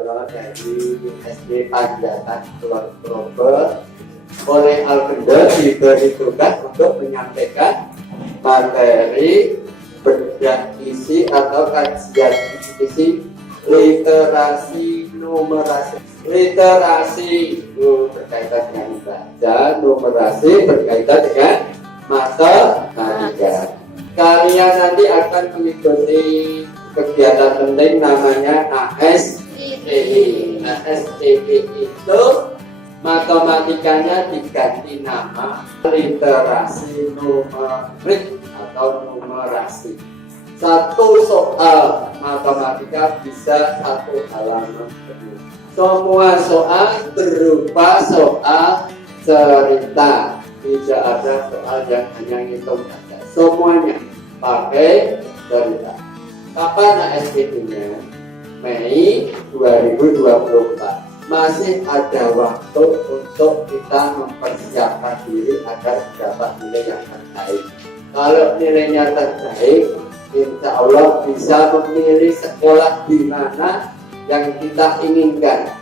Sudaryono dari SD Panjatan Kulon Progo oleh Alkendo diberi tugas untuk menyampaikan materi bedah isi atau kajian isi literasi numerasi. Literasi itu berkaitan dengan baca, numerasi berkaitan dengan matematika. Kalian nanti akan mengikuti kegiatan penting namanya ASTI. ASTI itu matematikanya diganti nama literasi numerik atau numerasi. Satu soal matematika bisa satu halaman penuh. Semua soal berupa soal cerita. Tidak ada soal yang hanya ngitung saja. Semuanya pakai cerita. Kapan ASTI-nya? Mei 2024. Masih ada waktu untuk kita mempersiapkan diri agar dapat nilai yang terbaik. Kalau nilainya terbaik, insya Allah bisa memilih sekolah di mana yang kita inginkan.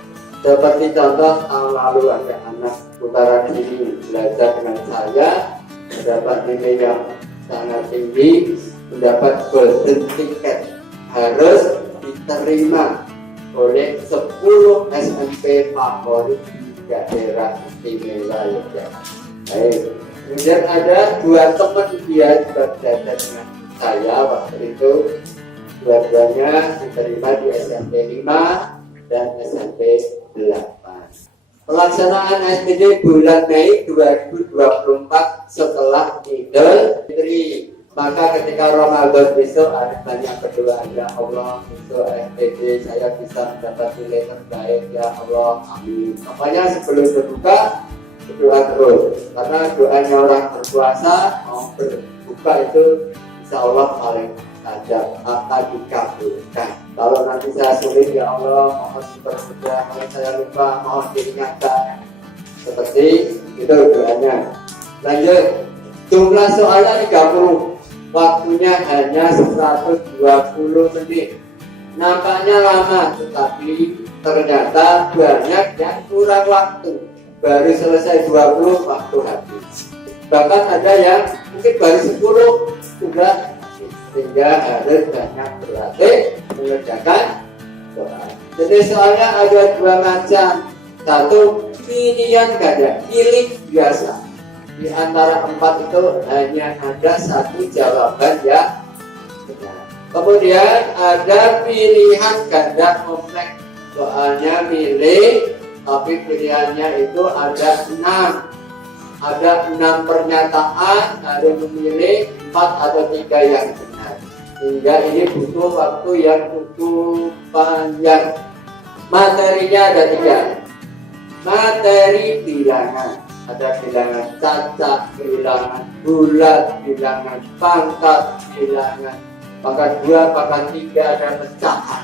Seperti contoh tahun lalu ada anak putaran ini belajar dengan saya, mendapat nilai yang sangat tinggi, mendapat golden ticket, harus diterima oleh 10 SMP favorit di daerah istimewa Yogyakarta. Baik. Kemudian ada 2 teman dia juga belajar dengan saya waktu itu. Dua-duanya diterima di SMP 5 dan SMP 8. Pelaksanaan ASTI bulan Mei 2024 setelah Idul Fitri. Maka ketika Ramadan besok ada banyak berdoa, ya Allah besok ASTI saya bisa mendapat nilai terbaik, ya Allah, amin. Makanya sebelum berbuka berdoa terus, karena doanya orang berpuasa mau berbuka itu insya Allah paling tajam akan dikabulkan. Kalau nanti saya sulit, ya Allah mohon dipermudah, kalau saya lupa mohon diingatkan. Seperti itu doanya. Lanjut, jumlah soalnya 30. Waktunya hanya 120 menit. Nampaknya lama, tetapi ternyata banyak yang kurang waktu. Baru selesai 20 waktu habis. Bahkan ada yang mungkin baru 10 sudah habis. Sehingga harus banyak berlatih mengerjakan soal. Jadi soalnya ada 2 macam. Satu, pilihan ganda, pilih biasa. Di antara 4 itu hanya ada 1 jawaban yang benar. Kemudian ada pilihan ganda kompleks. Soalnya milih, tapi pilihannya itu ada 6. Ada 6 pernyataan, ada memilih 4 atau 3 yang benar. Sehingga ini butuh waktu yang cukup panjang. Materinya ada 3. Materi bilangan. Ada bilangan cacat, bilangan bulat, bilangan pangkat, bilangan pangkat 2, pangkat 3, dan pecahan.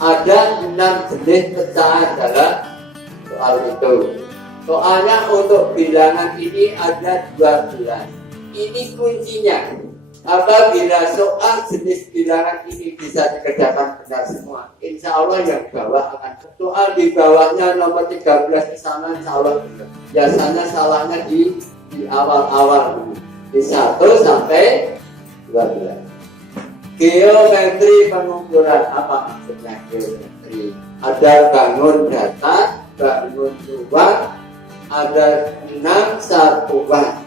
Ada 6 jenis pecahan dalam soal itu. Soalnya untuk bilangan ini ada 12. Ini kuncinya. Apabila soal jenis bilangan ini bisa dikerjakan benar semua, insya Allah yang bawah akan soal di bawahnya nomor 13 di sana insya Allah benar. Biasanya salahnya di awal-awal, di 1 sampai 12. Geometri pengukuran, apa maksudnya geometri? Ada bangun datar, bangun ruang, ada 6 satuan.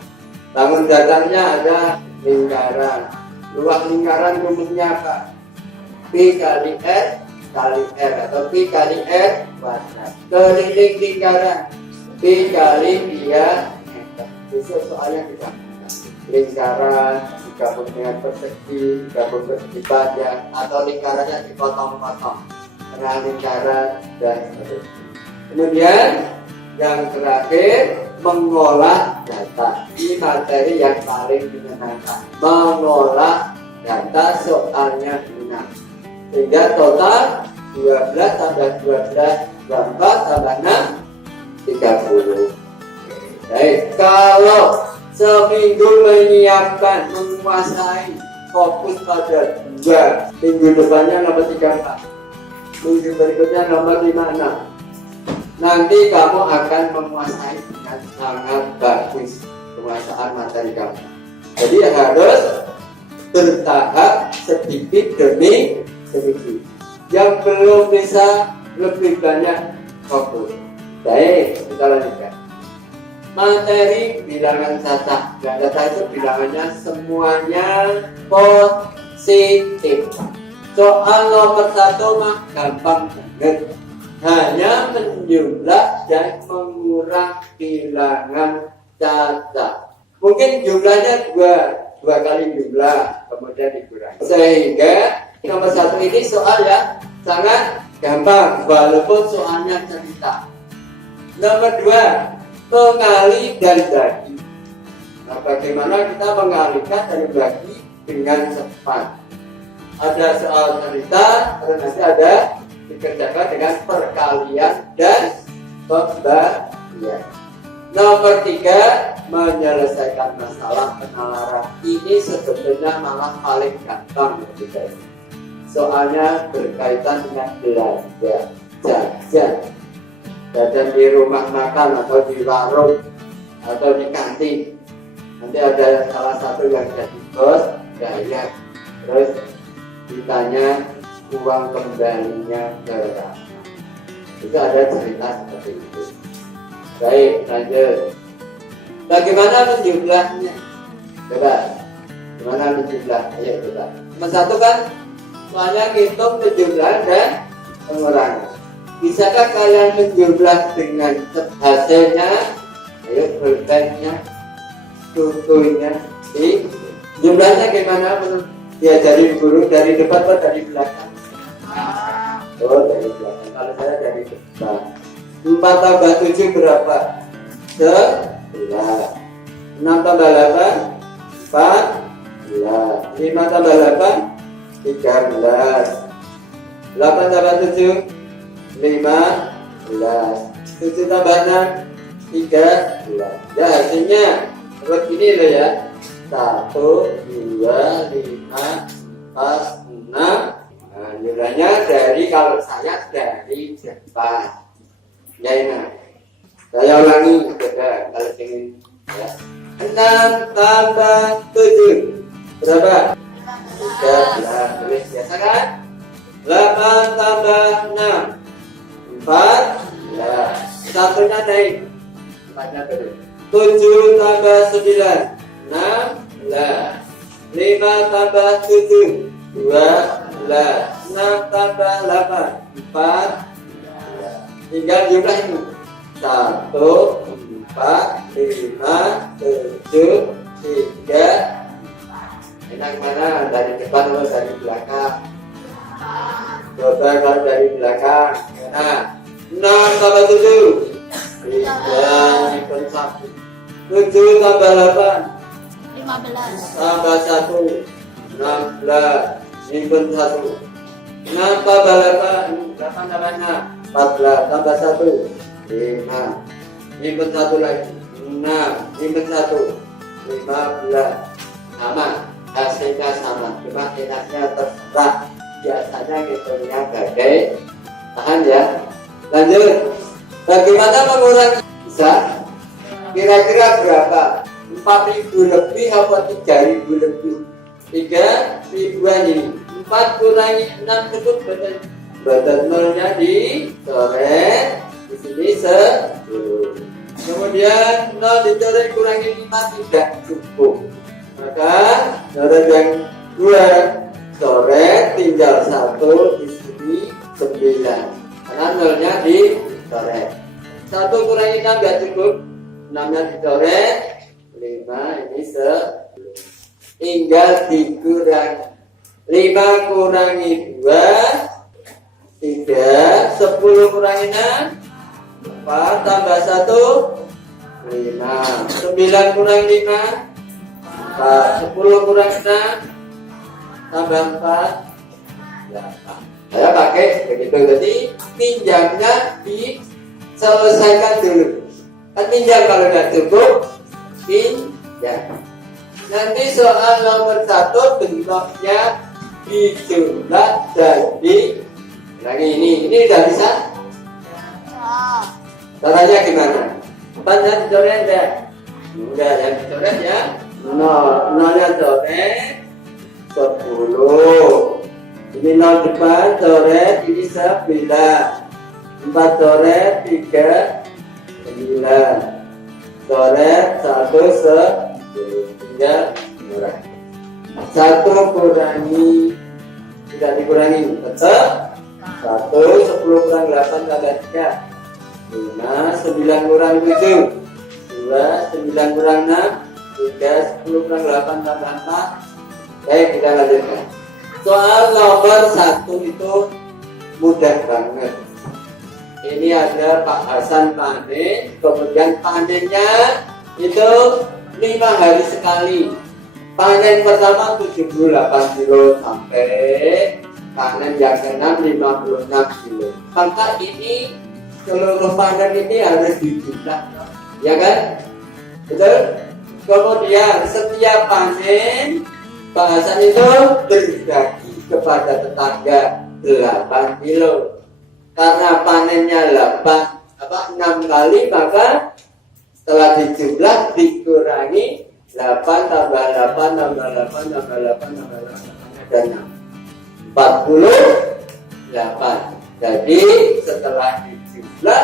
Bangun datarnya ada lingkaran. Ruang lingkaran rumusnya apa? P kali R kali R atau P kali R kuadrat. Keliling lingkaran P kali diameter. Besok soalnya kita lingkaran digabung dengan persegi, digabung persegi panjang, atau lingkarannya dipotong-potong tengah lingkaran dan seterusnya. Kemudian yang terakhir, mengolah data. Ini materi yang paling menyenangkan. Mengolah data soalnya 6. Sehingga total 12 tambah 12 tambah 6 30. Baik, kalau seminggu menyiapkan, menguasai, fokus pada 2, minggu depannya nomor 34. Minggu berikutnya nomor 56. Nanti kamu akan menguasai dengan sangat bagus penguasaan materi kamu. Jadi harus bertahap sedikit demi sedikit. Yang belum bisa lebih banyak fokus. Baik, kita lanjutkan. Materi bilangan cacat. Bilangan cacat itu bilangannya semuanya positif. Soal nomor 1 mah gampang banget. Hanya menjumlah dan mengurang bilangan cacat. Mungkin jumlahnya dua kali jumlah, kemudian dikurangi. Sehingga nomor 1 ini soal yang sangat gampang, walaupun soalnya cerita. Nomor 2, mengalih dan bagi. Nah, bagaimana kita mengalihkan dan bagi dengan cepat? Ada soal cerita, terus nanti ada dikerjakan dengan perkalian dan pembagian. Nomor 3, menyelesaikan masalah penalaran. Ini sebetulnya malah paling gampang menurut. Soalnya berkaitan dengan belanja, jajan di rumah makan atau di warung atau di kantin. Nanti ada salah satu yang jadi bos, bayar, terus ditanya uang kembalinya berapa. Itu ada cerita seperti itu. Baik, lanjut. Bagaimana menjumlahnya? Coba, gimana menjumlah? Ayo coba. Nomor 1 kan soalnya hitung penjumlahan dan pengurangan. Bisakah kalian menjumlah dengan hasilnya? Ayo pulpennya, bukunya. Jumlahnya gimana menurut diajari guru, dari depan atau dari belakang? Oh, dari belakang. Kalau saya dari depan. 4 tambah 7 berapa? 11. 6 tambah 8 14. 5 tambah 8 13. 8 tambah 7 15. 7 tambah 6 13. Ya, hasilnya seperti ini loh ya. 1, 2, 5, 4, 6. Nah, jumlahnya dari, kalau saya dari depan. Ya, ini saya ulangi coba kalau ingin ya. 6 tambah 7 berapa? 13. Tulis biasa kan? 8 tambah 6 14. Satunya naik, 4-nya turun. 7 tambah 9 16. 5 tambah 7 12. 6 tambah 8 4. Tinggal jumlah ini 1, 4, 5, 7, 3. Enak mana? Dari depan atau dari belakang? Coba kalau dari belakang. Nah, 6 tambah 7 3 ikut 1. 7 tambah 8 15. tambah 1 16 ikut 1. 6 tambah 8 tambah 6 14 tambah 1 5 ikut 1 lagi 6 ikut 1 15. Sama, hasilnya sama, cuma enaknya terserah. Biasanya hitungnya bagai tahan ya. Lanjut. Bagaimana mengurangi? Bisa? Kira-kira berapa? 4.000 lebih atau 3.000 lebih? 3.000-an ini. 4 kurangi 6 cukup badan nolnya dicoret. Di sini 10. Kemudian 0 dicoret kurangi 5 tidak cukup. Maka coret yang 2 coret, tinggal 1 di sini 9. Karena nolnya dicoret. 1 kurangi 6 tidak cukup. 6-nya dicoret, 5 ini 10. Tinggal dikurangi. 5 kurangi 2 3. 10 kurangi 6 4 tambah 1 5. 9 kurangi 5 4. 10 kurangi 6 tambah 4 8. Saya pakai begitu. Jadi pinjamnya diselesaikan dulu. Kan pinjam, kalau tidak cukup pinjam. Nanti soal nomor 1 bentuknya dijumlah jadi Lagi ini udah bisa? Caranya gimana? Banyak dicoret ya? Udah yang dicoret ya? Nolnya coret 10. Ini 0 depan coret, ini 9. 4 coret 3 9. Coret 1 tinggal kurangi. 1 kurangi, tidak dikurangi, tetap 1. 10 kurang 8 tambah 3 5. 9 kurang 7 2. 9 kurang 6 3. 10 kurang 8 tambah 4. Baik, kita lanjutkan. Soal nomor 1 itu mudah banget. Ini ada Pak Hasan panen, kemudian panennya itu 5 hari sekali. Panen pertama 78 kilo sampai panen yang ke-6 56 kilo. Maka ini seluruh panen ini harus dijumlah, ya kan? Betul? Kemudian setiap panen Pak Hasan itu berbagi kepada tetangga 8 kilo. Karena panennya 6 kali, maka setelah dijumlah dikurangi 8 tambah 8 tambah 8 tambah 8 tambah 8 ada 6 48. Jadi setelah dijumlah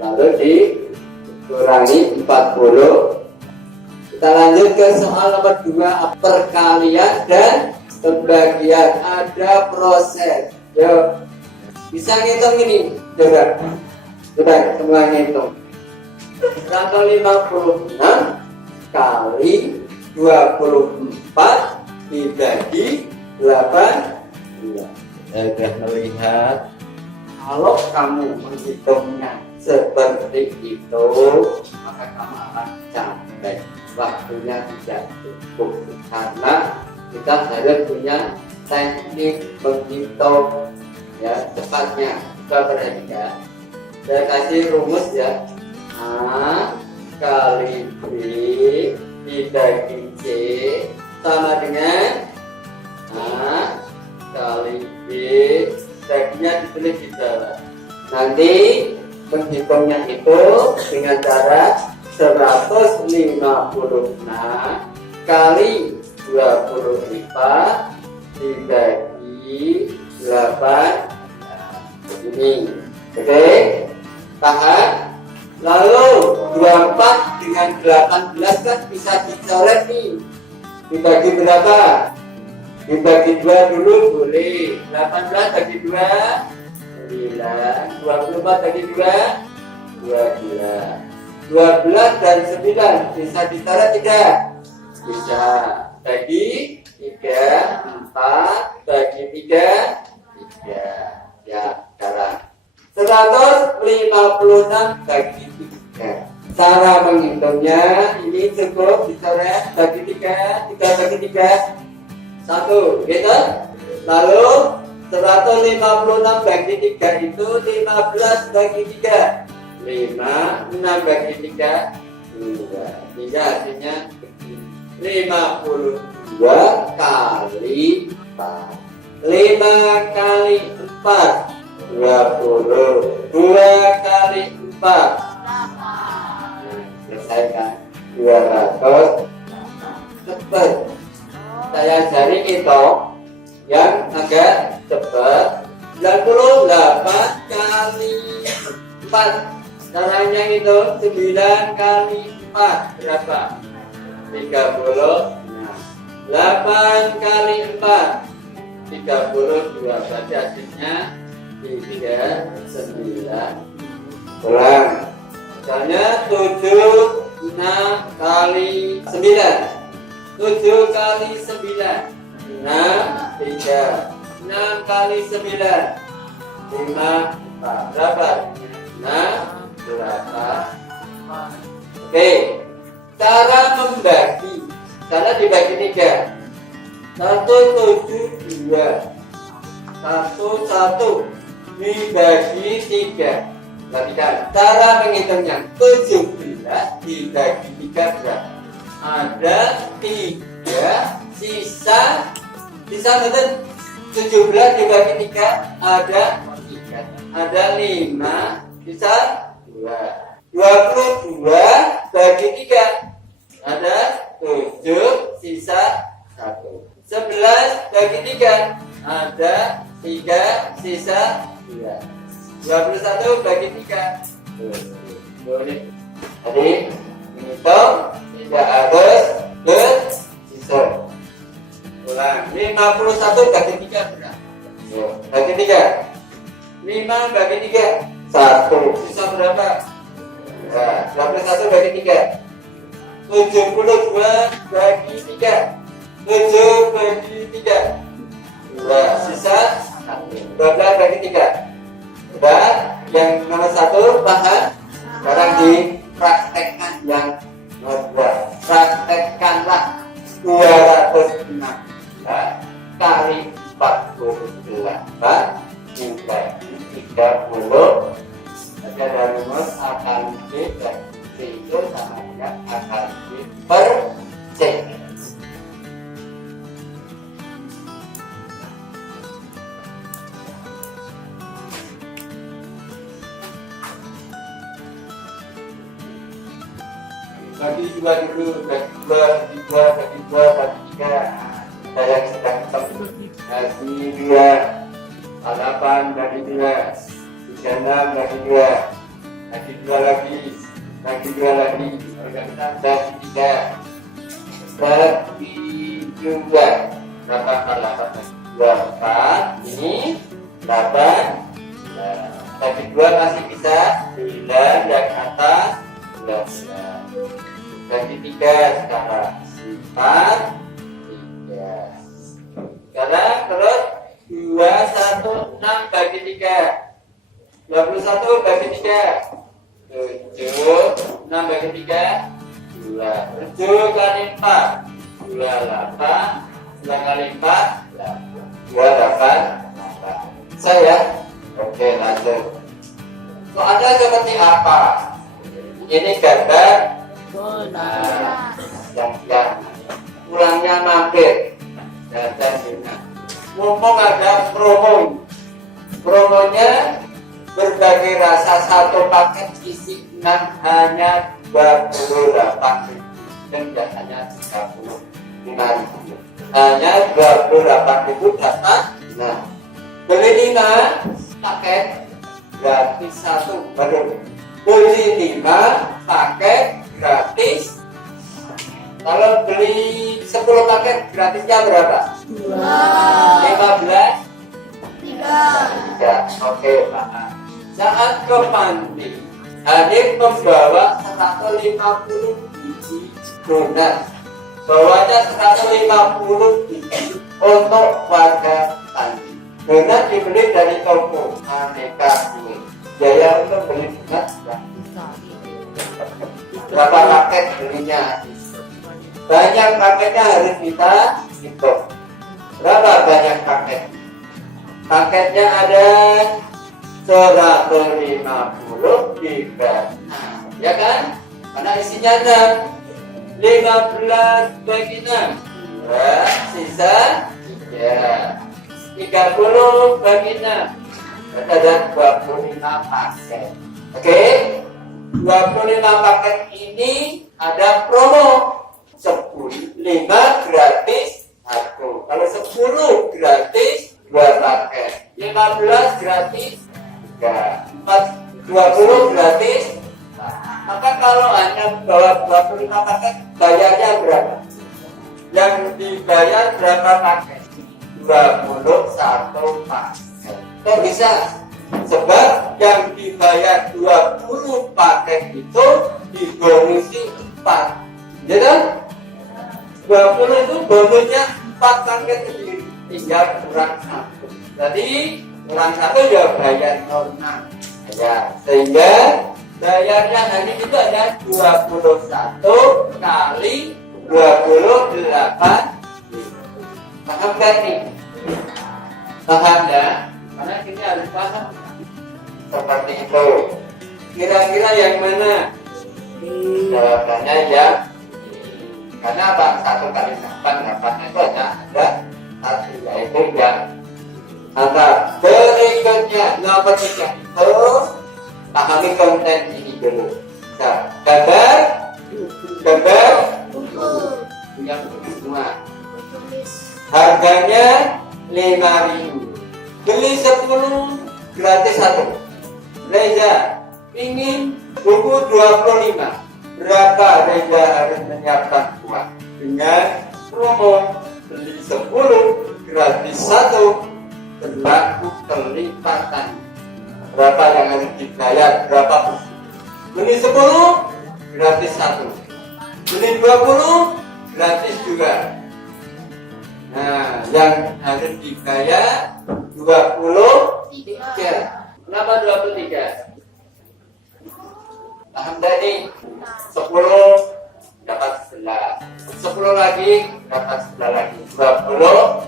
lalu dikurangi 40. Kita lanjut ke soal nomor 2, perkalian dan pembagian. Ada proses. Yuk, bisa ngitung ini, coba semua ngitung. 156 kali 24 dibagi 8. Sudah melihat, kalau kamu menghitungnya seperti itu, maka kamu akan capek, waktunya tidak cukup, karena kita harus punya teknik menghitung ya cepatnya. Coba perhatikan, saya kasih rumus ya. A kali B dibagi C sama dengan A kali B, baginya ditulis di bawah. Nanti menghitungnya itu dengan cara 156 kali 24 dibagi 8 ini. Oke, paham? Lalu 24 dengan 18 kan bisa dicoret nih. Dibagi berapa? Dibagi 2 dulu boleh. 18 bagi 2 9. 24 bagi 2 12. 12 dan 9 bisa dicoret tidak? Bisa. Bagi 3 4 bagi 3 3. Ya, sekarang 156 bagi 3. Cara menghitungnya ini cukup dicoret bagi 3 bagi 3 1, gitu. Lalu 156 bagi 3 itu 15 bagi 3 5, 6 bagi 3 2. Ini hasilnya 52 kali 4. 5 kali 4 20. 2 kali 4 selesai kan? 200. Cepat. Saya cari itu yang agak cepat. 98 kali 4. Caranya itu 9 kali 4 berapa? 30. 8 kali 4 32. Berarti hasilnya 39. Ulang. Misalnya 7 6 kali 9. 7 kali 9 6 3. 6 kali 9 5 4. Berapa? 6 berapa? Oke, cara membagi. Cara dibagi 3. 1 7 2 1 1 dibagi 3. Perhatikan cara menghitungnya. 17 dibagi 3 berapa? Ada 3 sisa betul. 17 dibagi 3 ada ada 5 sisa 2. 22 bagi 3 ada 7 sisa 1. 11 bagi 3 ada 3 sisa 2. 21 bagi 3 boleh. Jadi menghitung tidak harus bersisa. Ulang. 51 bagi 3 berapa? Bagi 3 5 bagi 3 1. Sisa berapa? Nah, 21 bagi 3 72 bagi 3 7 bagi 3 2 sisa 1. 12 bagi 3 udah. Yang nomor 1 paham? Sekarang dipraktekkan yang nomor 2. Praktekkanlah 206 kali 48 dibagi 30. Ada dari rumus akal B dan C itu sama dengan akal B per C. Bagi 2 dulu, bagi 2, bagi 3. Saya yang sedang ketemu. Bagi 2, 8 bagi 2, 36 bagi 2, bagi 2 lagi, bagi 2 lagi, bagi 3, bagi 2. Berapa kali 8? 24, ini 8. Bagi 2 masih bisa 9 yang atas 12. Bagi 3 sekarang 4 3. Sekarang terus 216 bagi 3 21 bagi 3 7 6 bagi 3 2 7 kali 4 28 9 kali 4 28. Saya oke lanjut. Soalnya seperti apa? Ini gambar yang pulangnya mampir dan mumpung ada promonya berbagai rasa satu paket isi 6 hanya 28.000 dan hanya 35.000 hanya 28.000 dapat. Nah, beli 5 paket gratis 1 baru. Beli 5 paket gratis. Kalau beli 10 paket gratisnya berapa? 15 3. Oke, paham. Saat ke panti, Hanif membawa 150 biji donat. Bawanya 150 biji untuk warga panti. Donat dibeli dari toko aneka kue. Biaya untuk beli donat berapa paket belinya? Banyak paketnya harus kita hitung. Berapa banyak paket? Paketnya ada 150 dibagi 6, ya kan? Karena isinya 6. 15 bagi 6 2 sisa 3. 30 bagi 6 ada 25 paket. Oke, 25 paket ini ada promo 5 gratis 1. Kalau 10 gratis 2 paket. 15 gratis 3. 20 gratis. Maka kalau hanya bawa 25 paket, bayarnya berapa? Yang dibayar berapa paket? 21 paket. Kok bisa? Sebab yang dibayar 20 paket itu dibonusi 4. Ya kan? 20 itu bonusnya 4 paket sendiri. Tinggal kurang 1. Jadi kurang 1 ya bayar 06. Ya, sehingga bayarnya hanya itu ada 21 kali 28. Paham kan nih? Paham ya? Karena kita harus paham. Seperti itu. Kira-kira yang mana? Jawabannya ya. Karena apa? 1 kali 8, 8 itu ada 1, yaitu yang angka berikutnya 5/3 itu pahami konten ini dulu. Nah, gambar yang semua. Harganya 5.000. Beli 10 gratis 1. Reza ingin buku 25. Berapa Reza harus menyiapkan uang? Dengan promo beli 10 gratis 1 berlaku kelipatan. Berapa yang harus dibayar? Berapa buku? Beli 10 gratis 1. Beli 20 gratis juga. Nah, yang harus dibayar 23. Kenapa 23? Paham tadi? 10 dapat 11. 10 lagi dapat 11 lagi. 20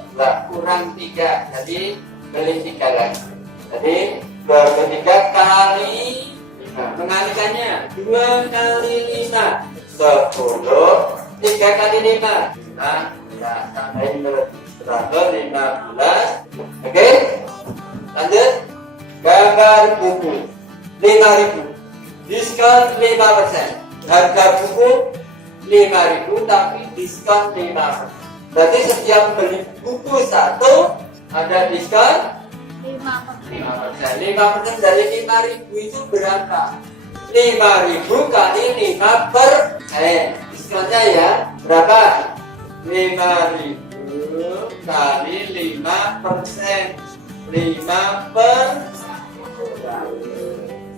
kurang 3. Jadi beli 3 lagi. Jadi 23 kali 5. Mengalikannya 2 kali 5 10. 3 kali 5 nah, ya, tambahin 115. Oke, lanjut. Gambar buku 5.000, diskon 5%. Harga buku 5.000 tapi diskon 5%. Berarti setiap beli buku 1 ada diskon 5%. 5% dari 5.000 itu berapa? 5.000 kali 5%. Diskonnya ya berapa? 5.000 kali 5%.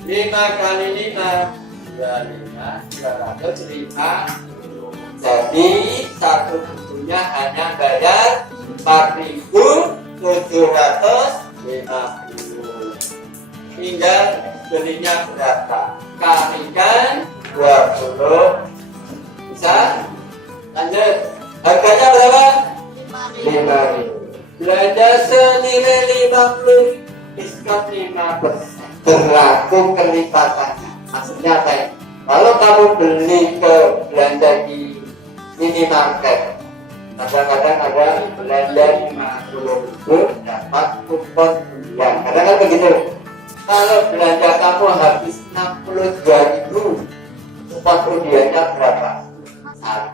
5 kali 5 205. Jadi satu bukunya hanya bayar 4.750. Tinggal belinya berapa? Kalikan 20. Bisa? Lanjut. Harganya berapa? 5.000. Belanja senilai 50, diskon 5%. Berlaku kelipatannya. Maksudnya apa ya? Kalau kamu beli ke belanja di minimarket, kadang-kadang ada belanja 50.000 dapat kupon undian. Kadang kan begitu. Kalau belanja kamu habis 62.000, kupon undiannya berapa?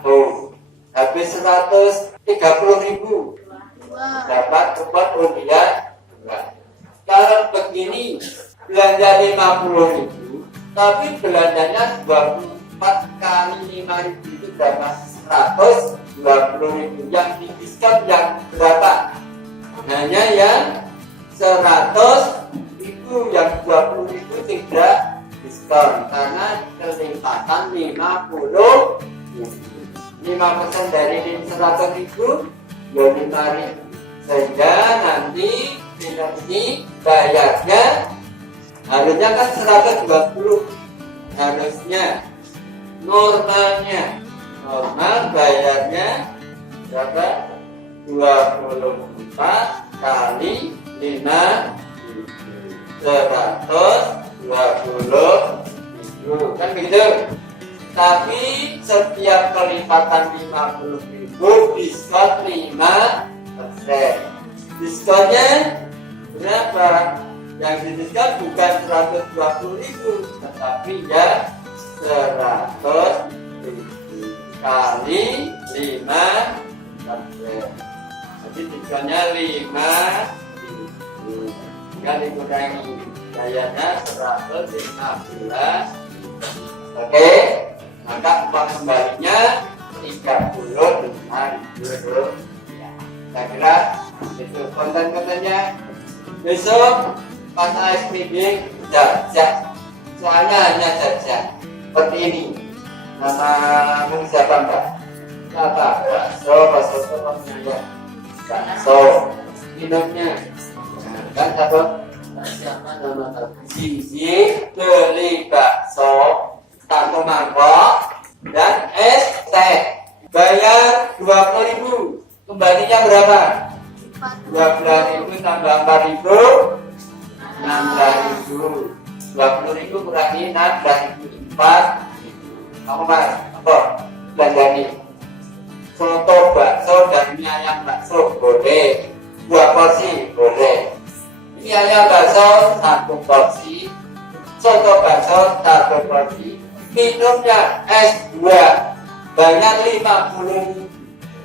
1. Habis 130.000 dapat kupon undian 2. Kalau begini belanja 50.000 tapi belanjanya 24 kali 5.000 itu berapa? 120.000. Yang di diskon yang berapa? Hanya yang 100.000, yang 20.000 tidak diskon karena kelipatan 50.000. 5% dari 100.000 ya 5.000. Sehingga nanti ini bayarnya harusnya kan 120. Harusnya normal bayarnya berapa? 24 kali 5 120.000 kan begitu. Tapi setiap kelipatan 50.000 diskon 5%. Diskonnya berapa? Yang didiskon bukan 120.000 tetapi ya 100.000 kali 5%. Jadi diskonnya 5.000. Tinggal dikurangi biayanya 115. Oke, maka uang kembalinya 35.000. Saya kira itu konten-kontennya. Besok pas ASPB jajak, soalnya hanya jajak seperti ini. Nama siapa Mbak? Bakso temannya. Bakso minumnya kan siapa nama Zizi beli bakso, tahu mangkok dan es teh. Bayar 20.000. Kembalinya berapa? 12.000 tambah 4.000 16.000. 20.000 kurangi 16.000 4.000. Kamu mas apa? Belanjani soto bakso dan mie ayam bakso boleh, 2 porsi boleh. Mianya bakso 1 porsi, soto bakso 1 porsi, minumnya es 2, banyak 50,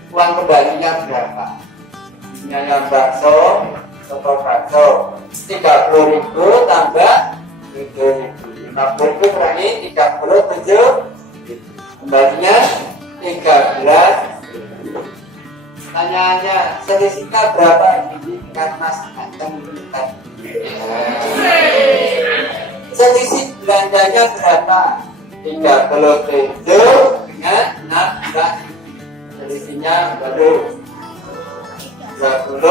uang kembalinya berapa? Mianya bakso, soto bakso 30.000 tambah 7.000, 50 kurangi 37, kembalinya 13.000. Pertanyaannya, selisihnya berapa? Ini kan Mas Ganteng kan. Selisih belanjanya berapa? 37 dengan 16. Selisihnya baru 21.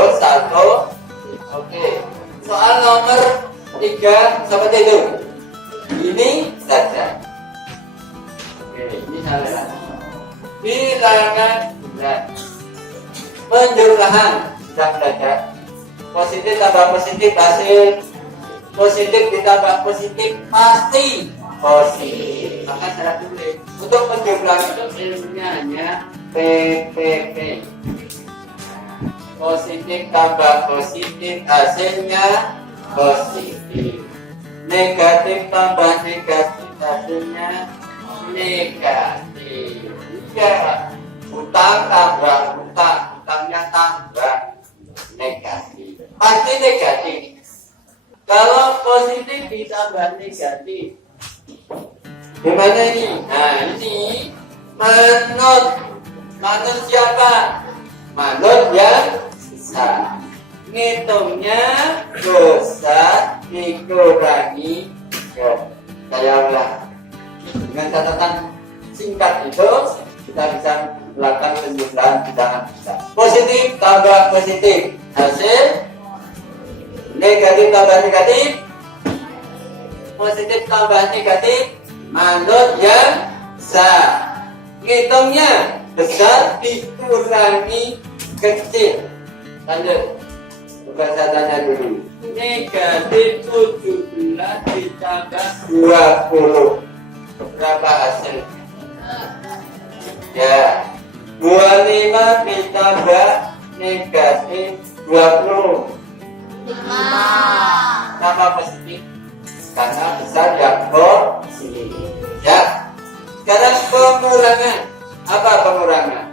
Oke. Soal nomor 3 seperti itu. Ini saja. Oke, ini salah. Bilangan bulat. Penjumlahan sudah belajar. Positif tambah positif hasil positif ditambah positif pasti positif. Maka cara tulis untuk penjumlahan itu ilmunya hanya PPP. Positif tambah positif hasilnya positif. Negatif tambah negatif hasilnya negatif. Ya, utang tambah utang, utangnya tambah negatif, pasti negatif. Kalau positif ditambah negatif, gimana ini? Nah ini manut siapa? Manut yang besar. Ngitungnya besar dikurangi saya ulang dengan catatan singkat itu kita bisa melakukan penjumlahan bilangan besar. Positif tambah positif hasil negatif tambah negatif, positif tambah negatif manut yang besar. Ngitungnya besar dikurangi kecil. Lanjut. Bukan tanya dulu. Negatif 17 ditambah 20. Berapa hasil? Ya, 25 ditambah negatif 20. 5. Nama positif karena besar yang positif. Ya. Sekarang pengurangan. Apa pengurangan?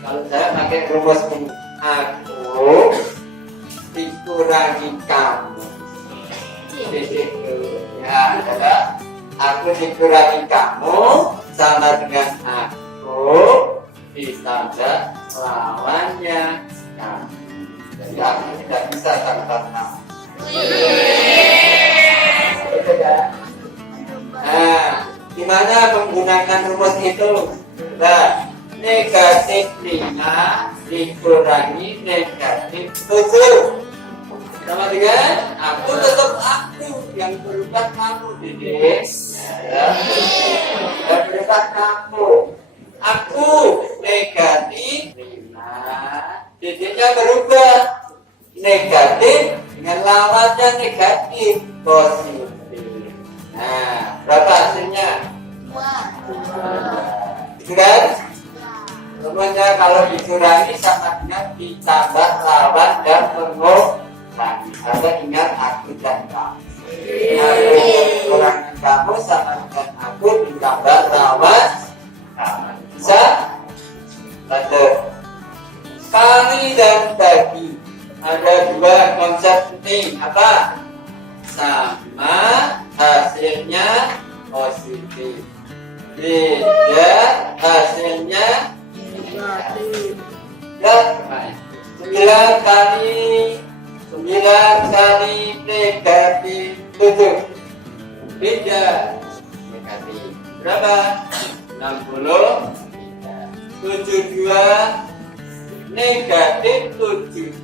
Kalau saya pakai rumus ini, aku dikurangi kamu. Ya, adalah aku dikurangi kamu sama dengan aku ditambah lawannya kamu. Jadi aku tidak bisa tanpa kamu. Nah, gimana menggunakan rumus itu? Nah, negatif 5 dikurangi negatif 7 sama dengan aku tetap aku yang berubah kamu, Dedek. Ya, yang berubah kamu. Aku negatif 5, Dedeknya berubah negatif dengan lawannya negatif positif. Nah, berapa hasilnya? 2. Itu kan? Semuanya kalau dikurangi sama dengan ditambah lawan dan mengurangi. Ada ingat aku dan kamu. Aku kurangi kamu sama dengan aku ditambah lawan kamu. Bisa? Lanjut. Kali dan bagi. Ada 2 konsep penting. Apa? Sama hasilnya positif. Beda hasilnya negatif. Ya, 9 kali negatif 7. Beda negatif. Berapa? 60. 72 negatif 72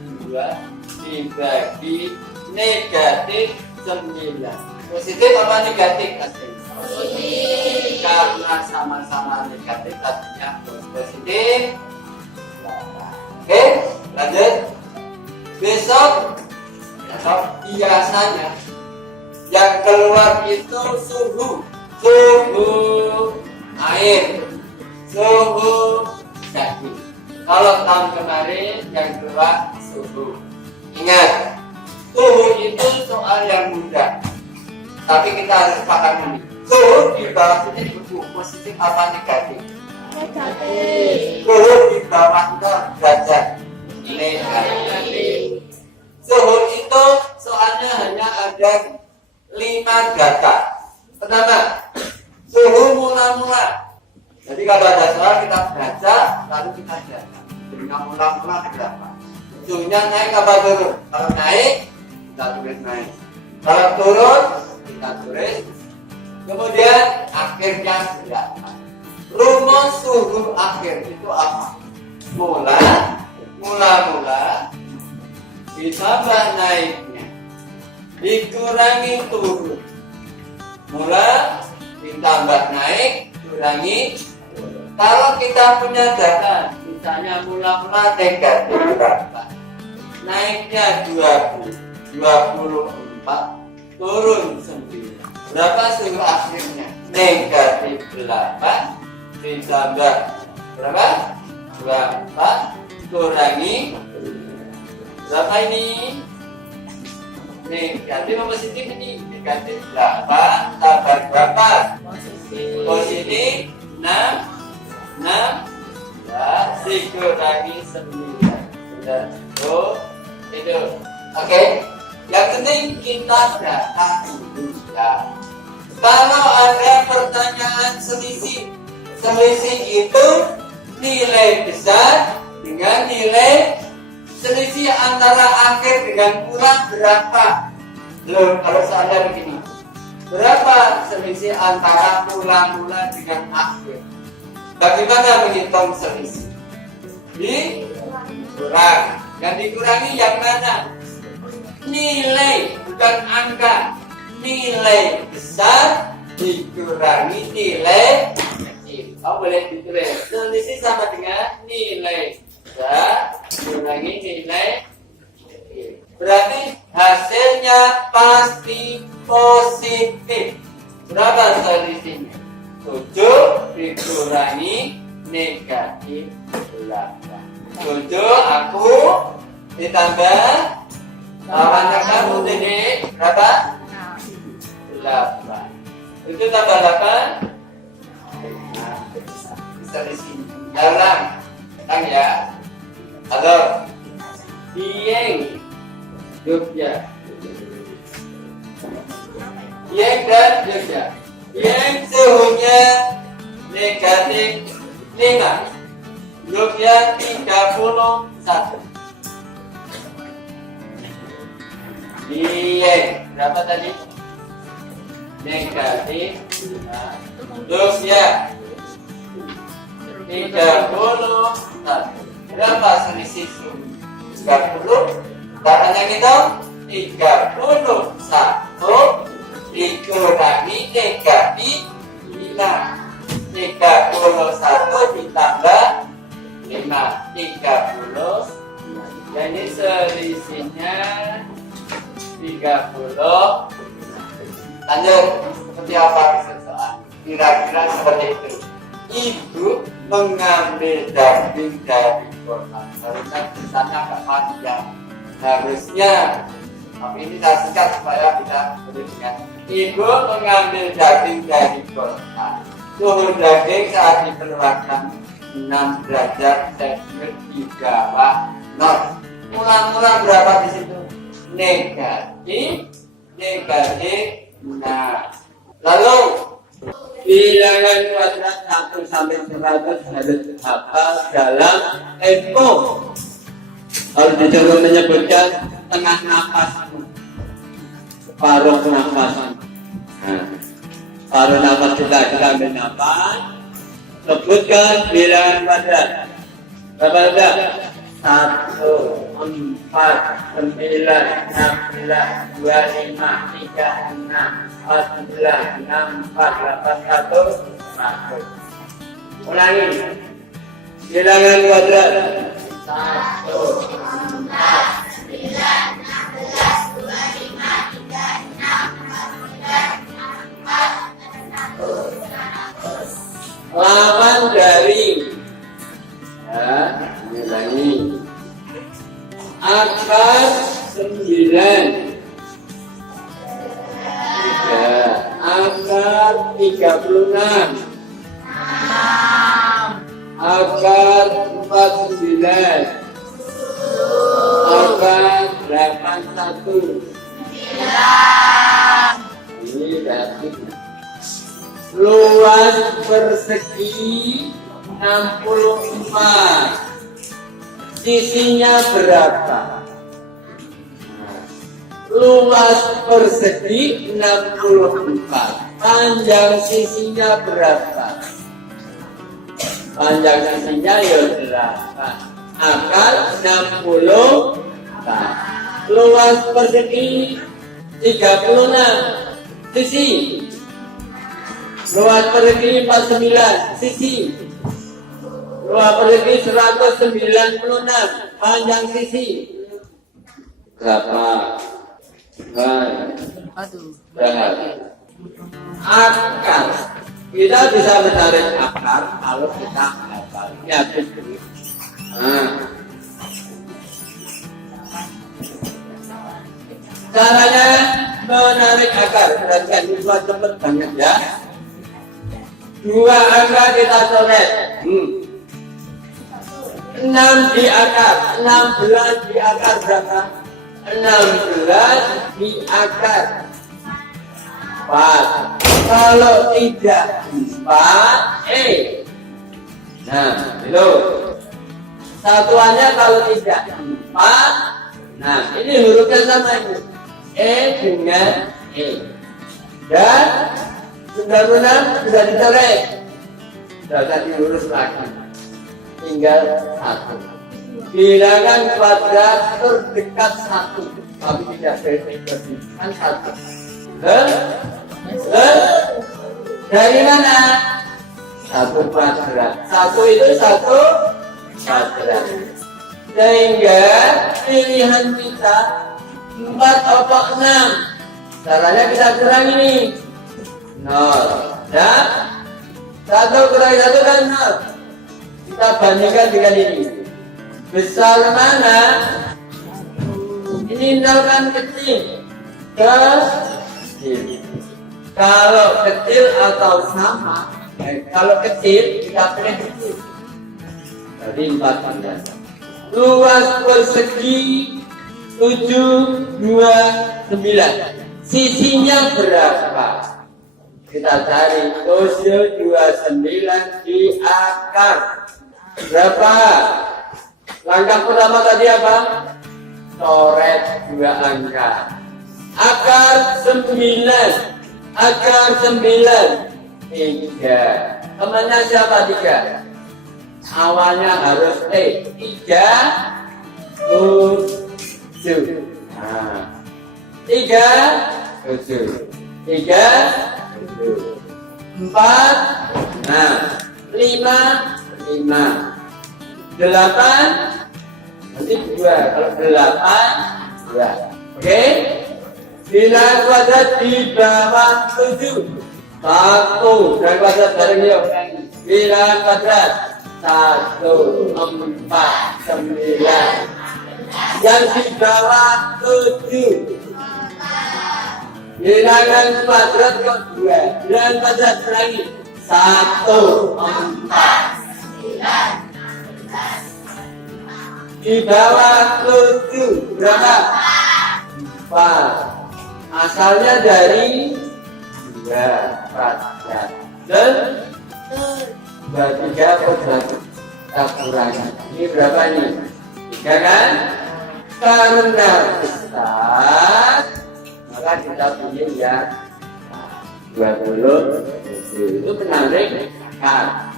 dibagi negatif 9. Positif apa negatif hasilnya? Positif. Karena sama-sama negatif hasilnya positif. Oke, lanjut. Besok biasanya yang keluar itu suhu air, suhu daging. Kalau tahun kemarin yang keluar suhu. Ingat, Suhu itu soal yang mudah. Tapi kita harus paham ini. Suhu di bawah sini berhubung positif apa negatif? Negatif. Suhu di bawah 0 derajat negatif. Suhu itu soalnya hanya ada 5 data. Pertama, suhu mula-mula. Jadi kalau ada soal kita baca, lalu kita data. Dengan mula-mula berapa? Suhunya naik apa turun? Kalau naik, kita tulis naik. Kalau turun, kita tulis. Kemudian akhirnya berapa? Rumus suhu akhir itu apa? Mula-mula ditambah naiknya dikurangi turun. Mula ditambah naik kurangi. Kalau kita punya data, misalnya mula-mula negatif berapa? Naiknya 24, turun 9. Berapa suhu akhirnya? Negatif 8 ditambah berapa? 24 kurangi berapa ini? Negatif atau positif ini? Negatif 8 tambah berapa? Positif 6 ya, dikurangi 9. Oh, itu. Oke. Yang penting kita data dulu ya. Kalau ada pertanyaan selisih itu nilai besar dengan nilai selisih antara akhir dengan kurang berapa? Loh, kalau saya begini, berapa selisih antara mula-mula dengan akhir? Bagaimana menghitung selisih? Dikurang. Yang dikurangi yang mana? Nilai, bukan angka. Nilai besar dikurangi nilai kecil. Oh, boleh ditulis. Selisih sama dengan nilai besar kurangi nilai kecil. Berarti hasilnya pasti positif. Berapa selisihnya? 7 dikurangi negatif 8. 7 aku ditambah lawannya kamu ini berapa? 8. Itu tambah 8. Nah, bisa di sini. Dalam ya. Halo. Dieng Jogja. Dieng dan Jogja. Dieng suhunya negatif 5. Jogja 31. Dieng berapa tadi? Negatif 5. Jogja 31. Berapa selisih suhu? 30. Caranya kita 31 dikurangi negatif 5. 31 ditambah 5. 30. Jadi selisihnya 30. Lanjut, seperti apa soal? Kira-kira seperti itu. Ibu mengambil daging dari korban. Harusnya tulisannya agak panjang. Harusnya, tapi ini saya singkat supaya bisa dengan. Ibu mengambil daging dari korban. Suhu daging saat dikeluarkan 6 derajat celcius di bawah 0. Mula-mula berapa di situ? Negatif. Nah, lalu bilangan kuadrat 1 sampai 100 harus hafal dalam tempo. Harus dicoba menyebutkan tengah nafasmu, separuh nafasmu. Paruh nafas kita ambil nafas. Sebutkan bilangan kuadrat. Berapa ada? 1, 4, 9, 16, 25, 36, 14, 64, 81, 100. Ulangi. Bilangan kuadrat. 1, 4, 9, 16, 25, 36, 64, 100. Lawan dari ulangi. Akar 9 Akar 36. Akar 49. Akar 81. Ini berarti luas persegi 64. Sisinya berapa? Luas persegi 64. Panjang sisinya berapa? Panjang sisinya ya 8. Akar 64. Luas persegi 36. Sisi. Luas persegi 49. Sisi. Luas persegi 196. Panjang sisi berapa? Akar. Kita bisa menarik akar kalau kita hafal. Yakin. Caranya menarik akar. Perhatikan ini cepat banget ya. 2 angka kita coret. 6 di akar. 16 di akar berapa? 16 di akar 4. Kalau tidak 4 Nah itu satuannya kalau tidak 4. Nah ini hurufnya sama ini dengan dan 96 sudah dicoret, sudah diurus lagi, tinggal 1. Bilangan kuadrat terdekat 1, tapi tidak berarti kan 1. Dari mana? 1 kuadrat. 1 itu 1 kuadrat. Sehingga pilihan kita 4 atau 6. Caranya kita kurang ini 0. Dan 1 kurangi 1 kan 0. Kita bandingkan dengan ini. Besar mana? Ini 0 kan kecil. Kecil. Kalau kecil atau sama, kalau kecil kita pilih kecil. Jadi 4. Luas persegi 729. Sisinya berapa? Kita cari 729 di akar berapa? Langkah pertama tadi apa? Coret 2 angka. Akar 9. Akar 9 3. Kemana siapa 3? Awalnya harus T. 3 7. Nah 3 7. 3 4. Nah 5 8. Nanti 2. Kalau 8 2. Oke. Bilangan kuadrat di bawah 7. 1. Dan kuadrat bareng yuk. Bilangan kuadrat 1 4 9. Yang di bawah 7. Bilangan kuadrat kok 2. Bilangan kuadrat lagi 1 4 9. Di bawah 7 berapa? 4. Asalnya dari 2 kuadrat dan 3 kuadrat. Kita kurangi. Ini berapa nih? 3 kan? Karena besar maka kita pilih yang 20. Itu menarik akar.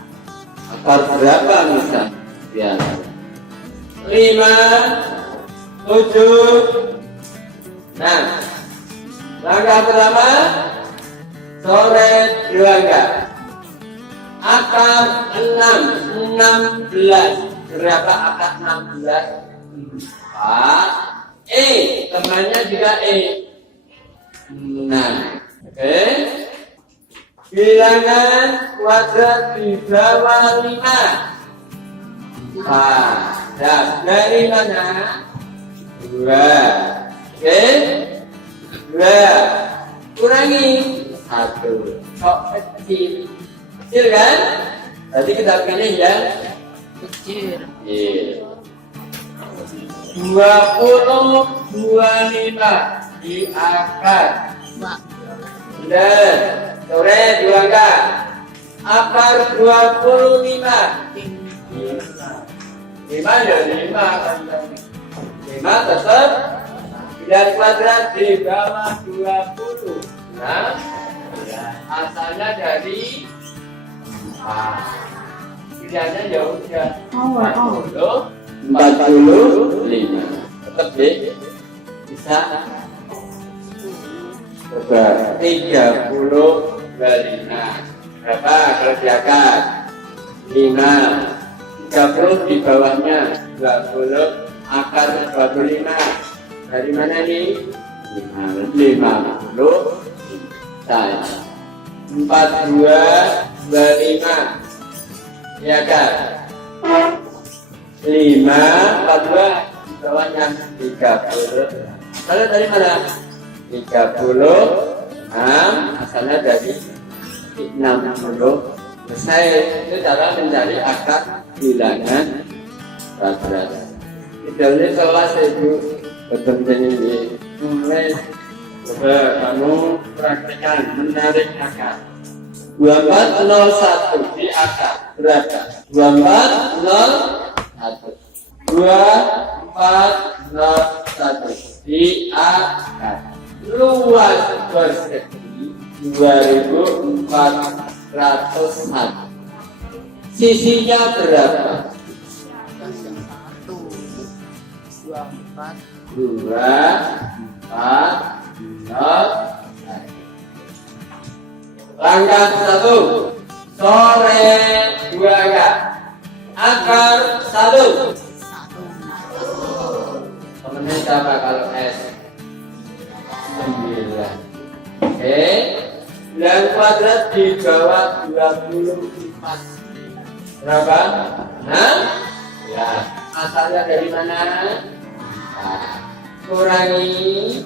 Akar berapa misalnya? Ya. 5 7. Nah, langkah pertama coret 2 angka. Akar 16. Berapa akar 16? 4. Temannya juga Nah, oke. Bilangan kuadrat di bawah 5. Dan dari mana? 2. Oke. 2. Kurangi 1. Kok kecil? Kecil kan? Tadi kita pilih yang kecil. 20, 25 di akar. Dan sore 2 angka. Akar 25. 5 ya 5 tetap 9 kuadrat di bawah 20. Nah, asalnya dari 4. Pilihannya ya udah 45. Tetap deh. Bisa. Coba 30 kali. Nah, berapa kerjakan? 5. 30 di bawahnya 20 akar 25. Dari mana nih? 50. 42, 25. Ya kan? 5, 42 di bawahnya 30. Kalau dari mana? 36, asalnya dari 60. Selesai. Itu cara mencari akar bilangan kuadrat. Idealnya kelas itu betul-betul ini mulai. Coba kamu praktekkan menarik akar. 2401 di akar berapa? 2401. 2401 di akar. Luas persegi 2401. Sisinya berapa? 2, 4, 0. Langkah 1. Sore 2 angka. Akar 1. Temennya siapa kalau S? 9. Oke. 9 kuadrat di bawah 24. Berapa? 6. Ya. Asalnya dari mana? Kurangi.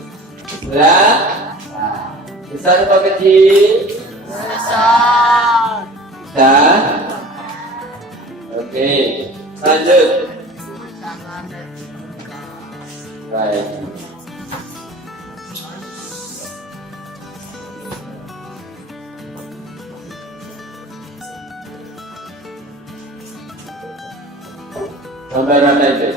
Besar atau kecil? Besar. Besar. Oke. Lanjut. Baik. Gambaran itu.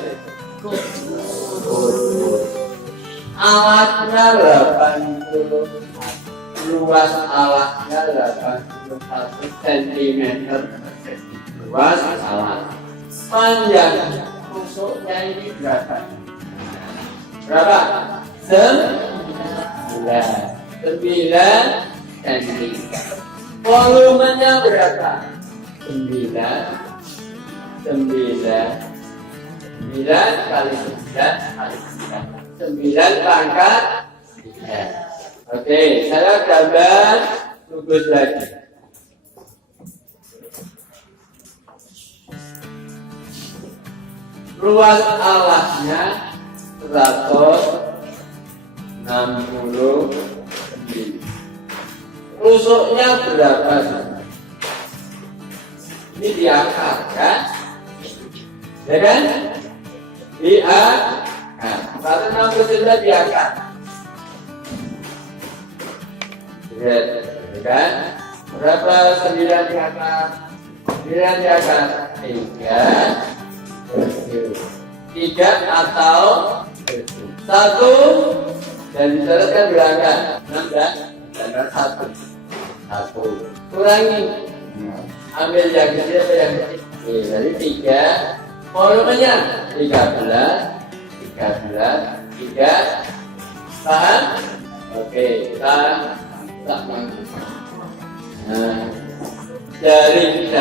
Alasnya 80. Luas alasnya 81 cm. Luas alas. Panjang tusuknya ini berapa? Berapa? 9 cm. Volumenya berapa? 9 kali 9 kali 9 pangkat 3. Oke, saya gambar tugas lagi. Luas alasnya 160. Rusuknya berapa? Ini di akar kan? Ya kan? Di akar. 160 di akar. Ya kan? Berapa 9 di akar? 9 di akar 3 atau 1 dan disyaratkan berangkat 6 dan 1 kurangi, ambil yang kecil atau yang kecil. Jadi 3, volumenya 13, 3. Paham? Oke, kita paham. Nah, jaring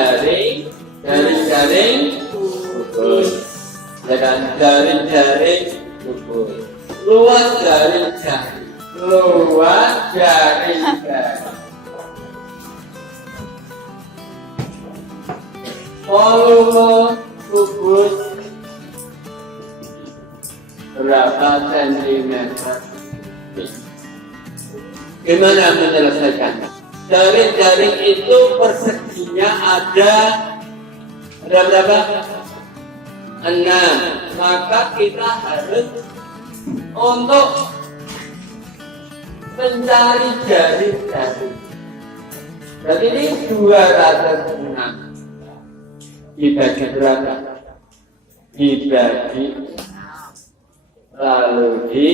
ukur. Dan jaring ukur. Luas jaring. Volume kubus berapa sentimeter? Gimana menyelesaikannya? Jaring-jaring itu perseginya ada berapa? 6. Maka kita harus untuk mencari jaring-jaring. Jadi ini 206 dibagi berapa? Dibagi lalu di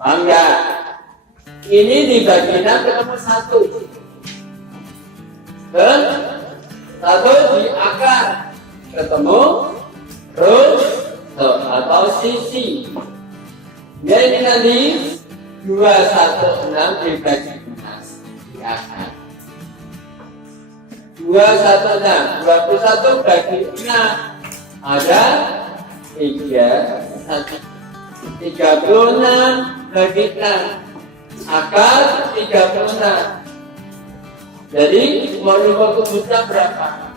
enggak. Ini dibagi 6 ketemu 1. Satu di akar ketemu terus atau sisi. Jadi ini nanti 216 dibagi 6 di akar. 216 21 bagi 6 ada 36 bagi 6 akar 36. Jadi volume kubusnya berapa?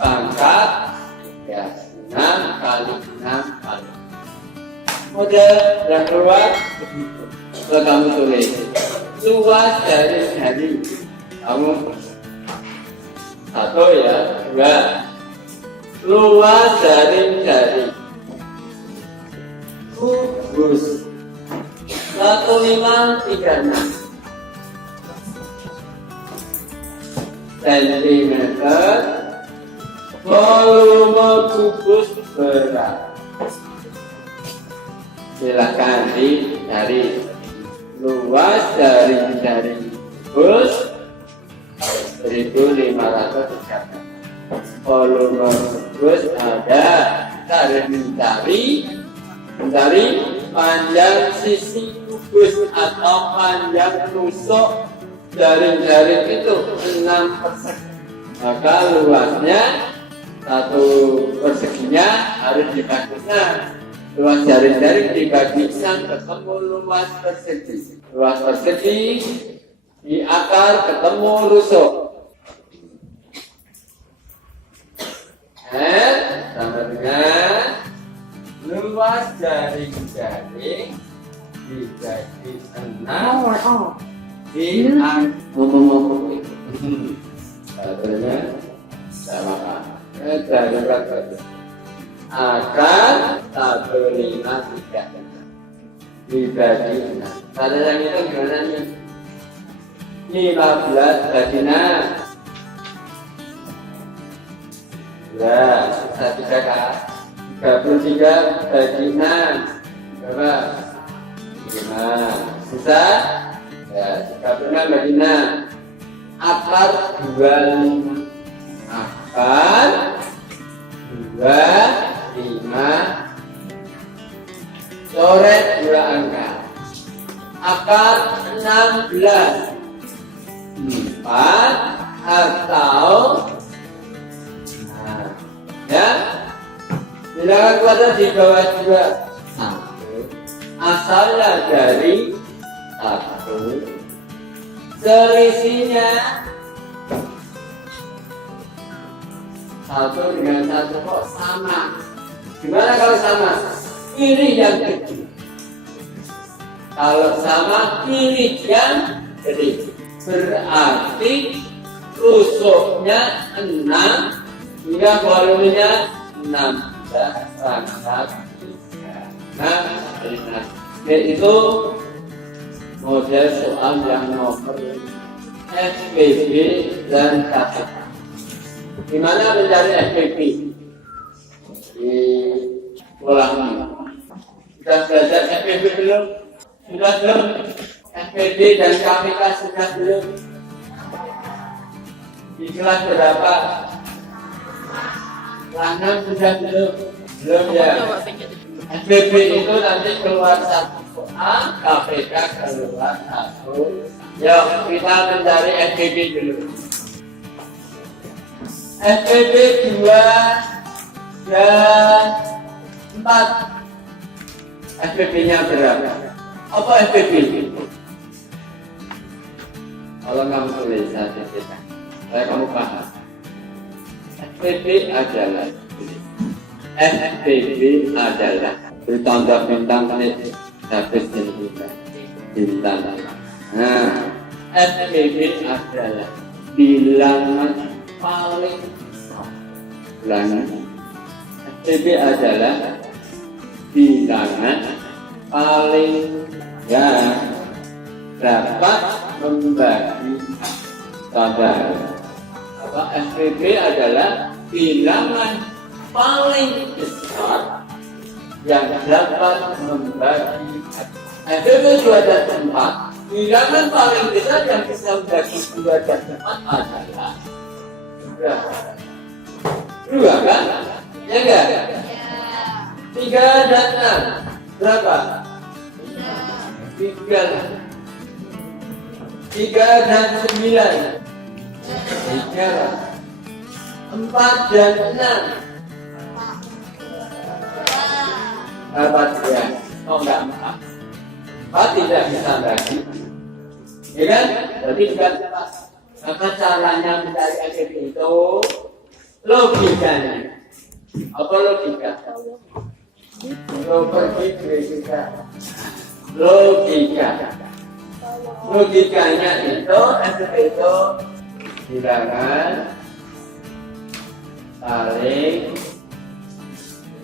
Pangkat ya 6 kali 6 kali. Model yang keluar begitu. Kamu tulis luas dari kamu 1 ya 2 luas dari kubus 1536 centimeter volume kubus berat. Silakan dicari luas dari kubus 1536 volume kubus ada. Kita harus mencari panjang sisi kubus atau panjang tusuk jaring-jaring itu 6 persegi. Maka luasnya 1 perseginya harus dibagi 6. Luas jaring-jaring dibagi 6 ketemu luas persegi. Luas persegi di akar ketemu rusuk. Sama dengan luas jaring-jaring dibagi 6 di ngomong-ngomong itu. Katanya sama jaring akar 153 dibagi 6. Pada yang itu gimana nih? 15 bagi 6. Ya, bisa kan? 33 bagi 6 berapa? 5. Bisa? Ya, 36 bagi 6 akar 25. Akar 25 coret 2 angka. Akar 16 4 atau ya, bilangan kuadrat di bawah 2 asalnya dari 1. Selisihnya 1 dengan 1 kok sama? Gimana kalau sama? Pilih yang kecil. Kalau sama, pilih yang gede. Berarti tusuknya 6 hingga volumenya 16 pangkat 3. Yaitu model soal yang nomor FPB dan KPK. Gimana mencari FPB? Di ulangi. Sudah belajar FPB belum? Sudah belum? FPB dan KPK sudah belum? Di kelas berapa? Kelas 6 sudah belum? Belum ya? FPB itu nanti keluar 1 soal, KPK keluar 1. Yuk kita mencari FPB dulu. FPB 2 dan 4. FPB-nya berapa? Apa FPB? Kalau kamu tulis saja, saya kamu paham. FPB adalah ditambah bintang habis bintang. Nah, SPB adalah bilangan paling bilangan. SPB adalah bilangan paling yang dapat membagi pada SPB adalah bilangan paling besar yang dapat membagi. SPB 2 dan 4, bilangan paling besar yang bisa membagi 2 dan 4 adalah berapa? 2 kan? Ya enggak? 3 dan 6 berapa? 3 dan 9 3, 4 dan 6 berapa dia? Oh enggak, 4 tidak bisa bagi, ya kan? Berarti juga 4. Maka caranya mencari SPB itu logikanya. Apa logika? Logikanya itu SPB itu bilangan paling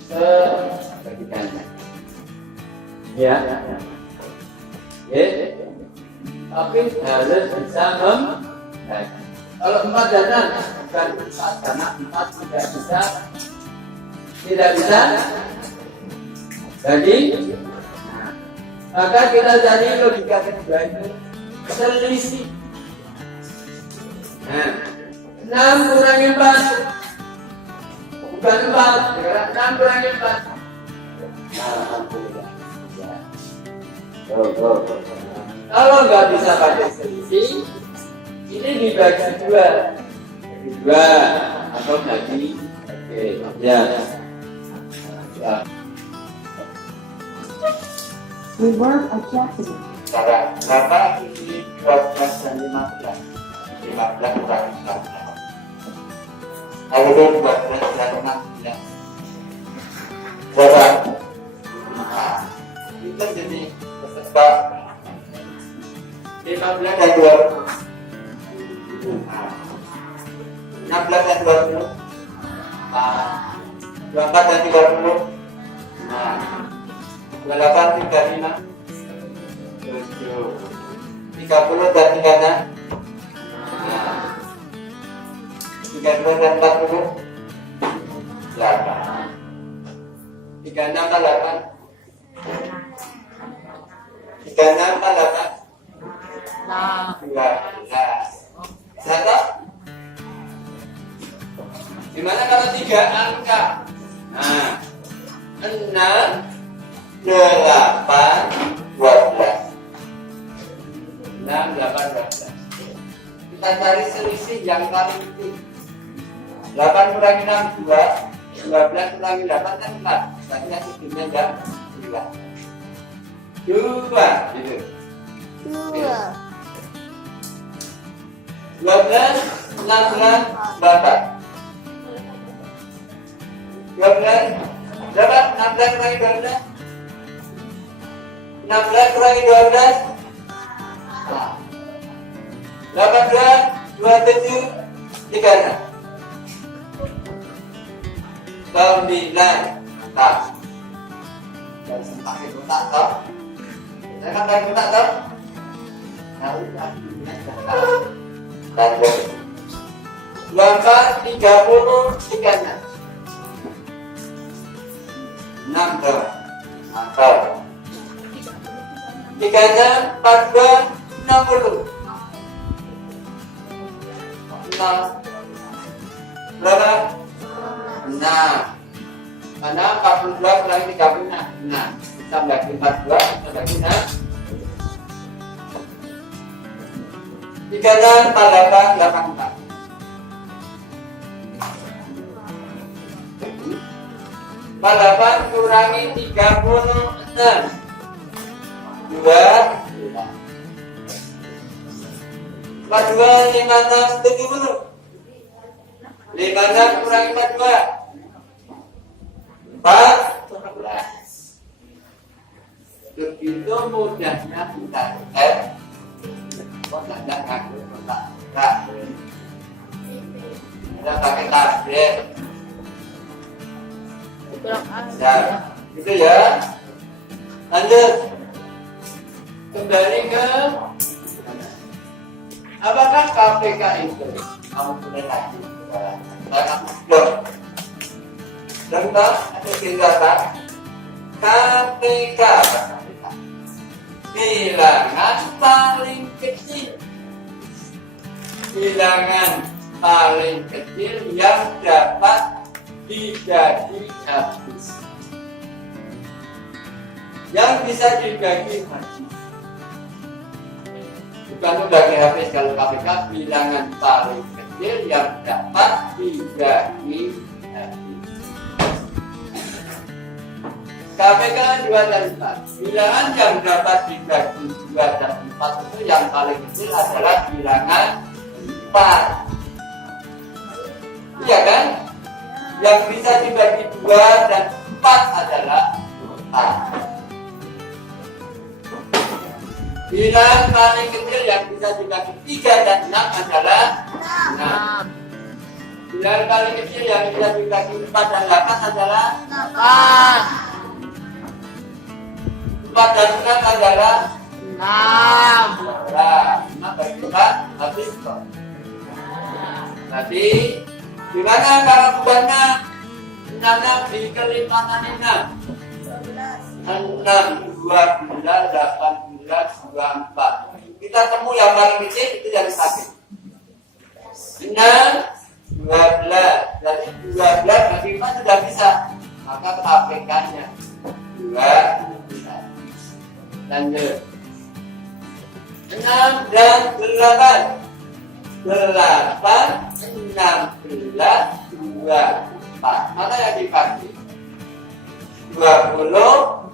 sebagiannya. Ya. Tapi harus bisa membagi. Kalau 4 dan 6 bukan 4 karena 4 tidak bisa bagi. Maka kita cari logika kedua itu selisih. Nah, 6 kurangi 4 bukan 4, karena 6 kurangi 4. Alhamdulillah. Kalau nggak bisa pakai selisih, ini dibagi 2 atau bagi. Ya. Reward objective. Cara berapa ini 12 dan 15? 15 kurangi 14. Kalau 12 dan 16 berapa? Kita jadi peserta 15 dan 20. 16 dan 20. 24 dan 30. 28, 35, 7, 30 dan 36, 32 dan 40, 8, 36 dan 8, 36 dan 8, 12. Satu. Gimana kalau 3 angka? Nah, 6, 8, 12. 6, 8, 12. Kita cari selisih yang paling tinggi. 8 kurangi 6, 2. 12 kurangi 8 kan 4. Berarti yang ujungnya jam 9. 2 gitu. 12, 16, 8. 12, berapa? 16 kurangi 12. 16 kurangi 12, 18, 27, 36, 9. Tak. Dan pakai kotak toh. Saya kan pakai kotak toh. Nah, udah. Lanjut. 24, 30, 36. 6 berapa? Mantap. 36, 42, 60. 6. Berapa? 6. Karena 42 kurangi 36. 6. Kita bagi 42, kita bagi 6. 36, 48, 84. 48 kurangi 36. 2, 42, 56, 70. 56 kurangi 42. 14. Begitu mudahnya kita kok nggak nganggur kotak enggak. Kita pakai tablet. Kurang Ya, gitu ya. Lanjut. Kembali ke apakah KPK itu? Kamu boleh lagi. Belum. Tentang atau tingkatan KPK. Bilangan paling kecil. Bilangan paling kecil yang dapat dibagi habis. Yang bisa dibagi habis. Bukan dibagi habis kalau KPK, bilangan paling kecil yang dapat dibagi habis. KPK 2 dan 4. Bilangan yang dapat dibagi 2 dan 4 itu yang paling kecil adalah bilangan 4. Iya kan? Yang bisa dibagi 2 dan 4 adalah 4. Bilangan paling kecil yang bisa dibagi 3 dan 6 adalah 6. Bilangan paling kecil yang bisa dibagi 4 dan 8 adalah 8. 4 dan 6 adalah 6. Nah, 5 bagi 4 habis kok. Jadi gimana kalau buatnya 6 dikelipakan 6? 6, 12, 18, 24. Kita temu yang paling kecil itu yang sakit. 6, 12. Jadi 12 bagi 4 sudah bisa. Maka KPK-nya 2. Lanjut. 6 dan 8. 8, 16, 24. Mana yang dibagi? 24.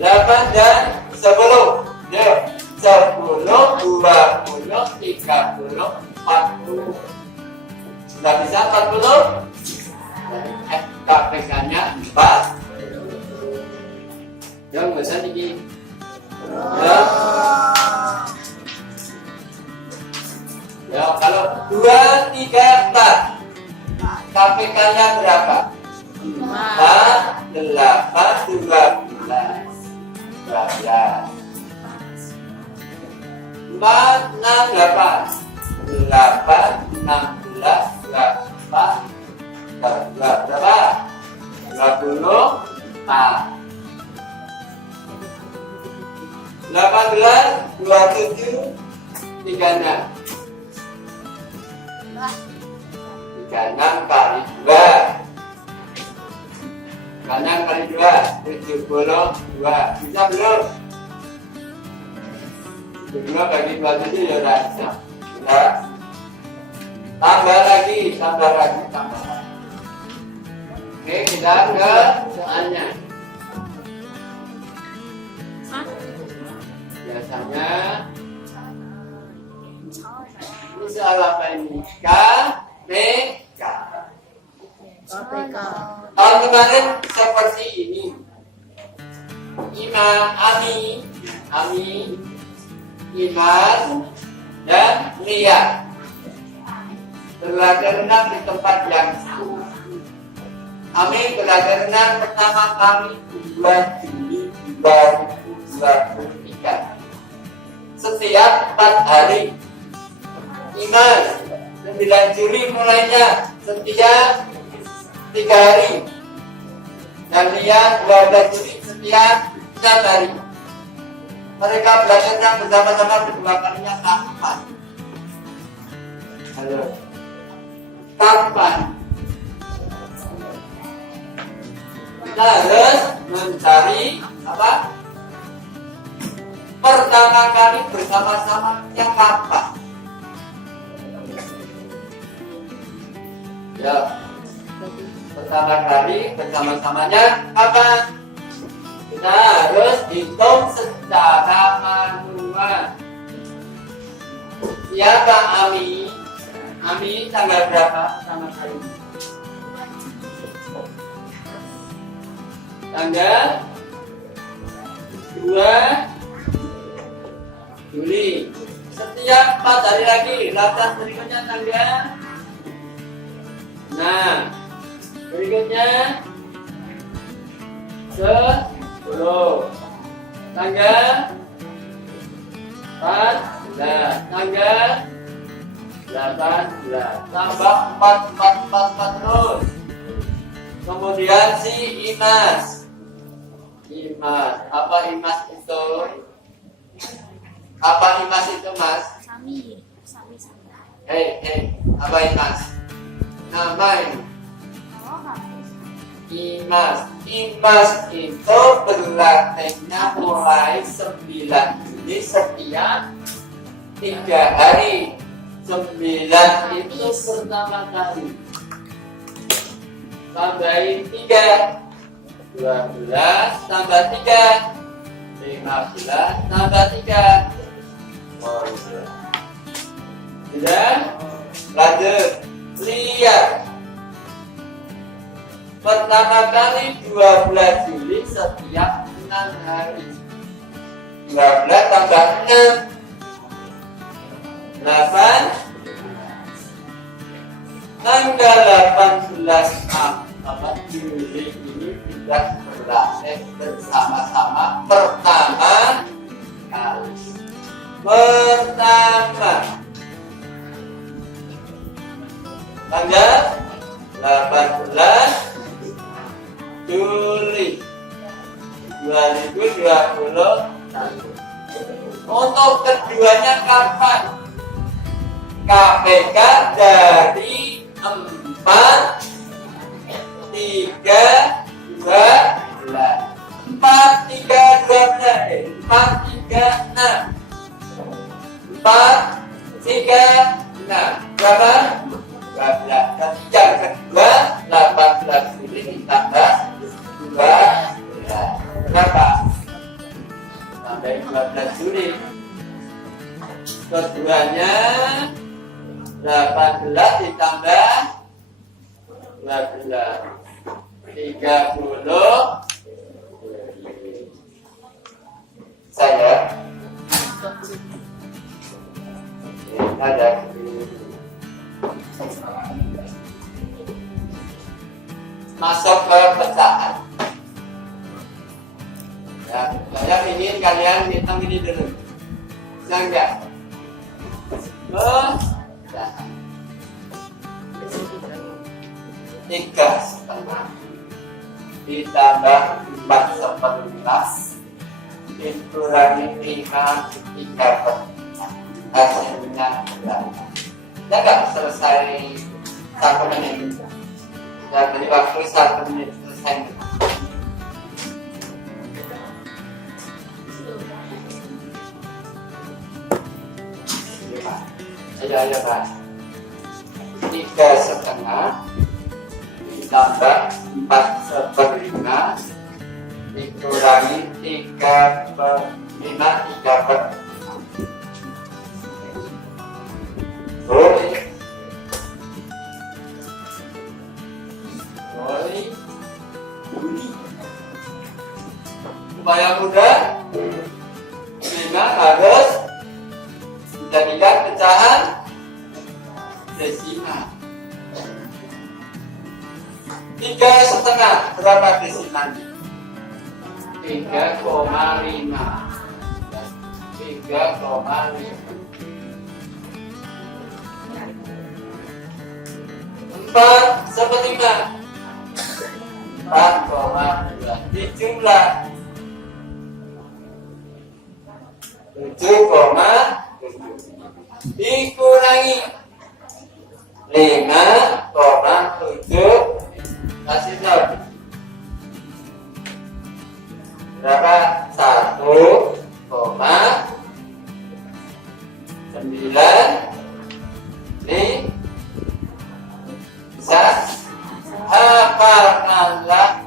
8 dan 10. Yuk, 10, 20, 30, 40. Sudah bisa 40? KPK-nya 4. Ya, nggak usah tinggi. Ya. Ya, kalau 2, 3, 4. KPK-nya berapa? 4, 8, 12. 12. 4, 6, 8. 8, 16, 24. Berapa? 24. 18, 27, 36. 36 kali 2. 36 kali 2, 72. Bisa belum? 72 bagi 27 ya udah bisa. Udah. Tambah lagi, tambah lagi, tambah lagi. Oke, kita ke soalnya. Biasanya ini soal apa ini? KPK. Tahun kemarin seperti ini. Ami, Iman, dan Lia belajar renang di tempat yang sama. Ami belajar renang pertama kali 2 Juli 2023. Setiap 4 hari. Iman 9 Juli mulainya setiap 3 hari. Dan Lia 12 Juli setiap 6 hari. Mereka belajar renang bersama-sama kedua kalinya kapan? Halo. Kapan? Kita harus mencari apa? Pertama kali bersama-sama yang kapan? Ya. Pertama kali bersama-samanya kapan? Kita harus hitung secara manual. Siapa Ami? Ami tanggal berapa pertama kali? Tanggal Juli. Setiap 4 hari lagi, 18 berikutnya tanggal. Nah, berikutnya 10 tanggal 14 tanggal 18 tambah 4 terus. Kemudian si Imas. Apa Imas itu? Apa Imas itu, Mas? Sami. Hei, apa Imas? Nama ini. Imas itu berlatihnya mulai 9 Juli setiap 3 hari. 9 itu pertama kali. Tambahin 3. 12 tambah 3. 15 tambah 3. Oh, sudah. Lanjut. Lihat. Pertama kali 12 Juli setiap 6 hari. 12 tambah 6. 8. Tanggal 18 Juli ini kita berlatih bersama-sama pertama kali. Tanggal 18 Juli 2021. Untuk keduanya kapan? KPK dari 4 3 12 4 3 12 4 3 6 4 3 6 berapa? 12. Dan yang kedua 18 Juli ditambah 12 berapa? Sampai 12 Juli. Keduanya 18 ditambah 12 30. Saya ada masuk ke pecahan. Ya, saya ingin kalian hitung ini dulu. Bisa enggak? Pecahan 3,5 ditambah 4/11 dikurangi 5 3/4 hasilnya berapa? Ya nggak selesai 1 menit. Ya beri waktu 1 menit selesai. Ayo Pak. 3,5 ditambah 4/5 dikurangi 3/5 3/4. Boleh. Supaya mudah, 5 harus dijadikan pecahan desimal. 3,5 berapa desimalnya? 3,5. 3,5. 4/5 4,2 dijumlah 7,7 dikurangi 5,7 kasih tahu berapa? 1,9 nih. Bisa hafalkanlah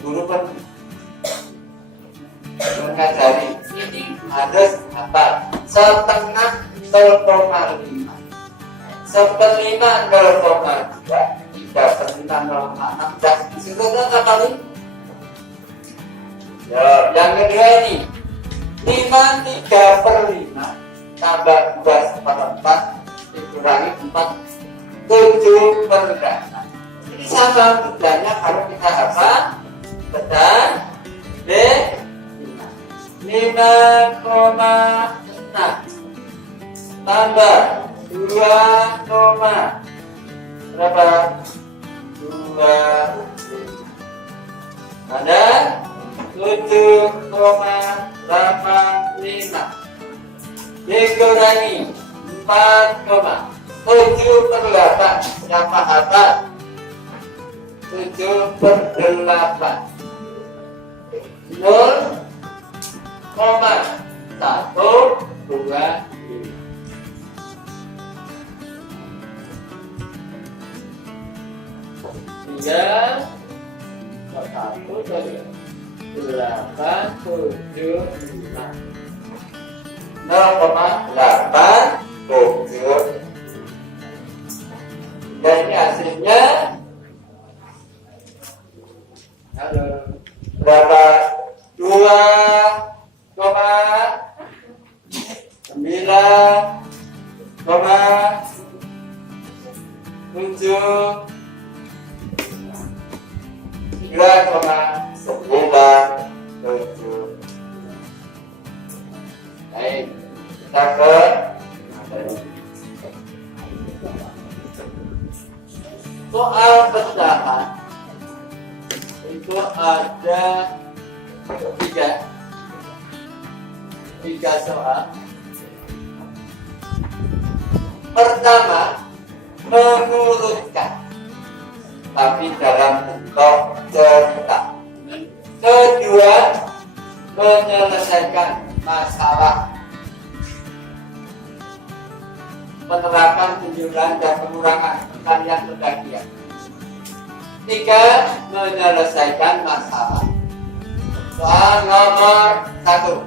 guru mengajari ini harus hafal setengah 0,5 1/5 0,2 3/6 0,6 sudah kali Ya, yang kedua ini 5/3/5 tambah 2/4 dikurangi 4 7/8. Ini sama mudahnya kalau kita apa? Pedan B 5,6 tambah 2, berapa? 2 ada 7,85 dikurangi 4,7/8 siapa apa? 7/8 0,125 hingga 1,875 0,87. Dan ini hasilnya berapa? 2,9,7. Baik, kita ke soal pecahan. Itu ada tiga soal. Pertama, mengurutkan, tapi dalam bentuk cerita. Kedua, menyelesaikan masalah, penerapan tunjukan dan pengurangan kalian berbagian. 3, menyelesaikan masalah. Soal nomor 1.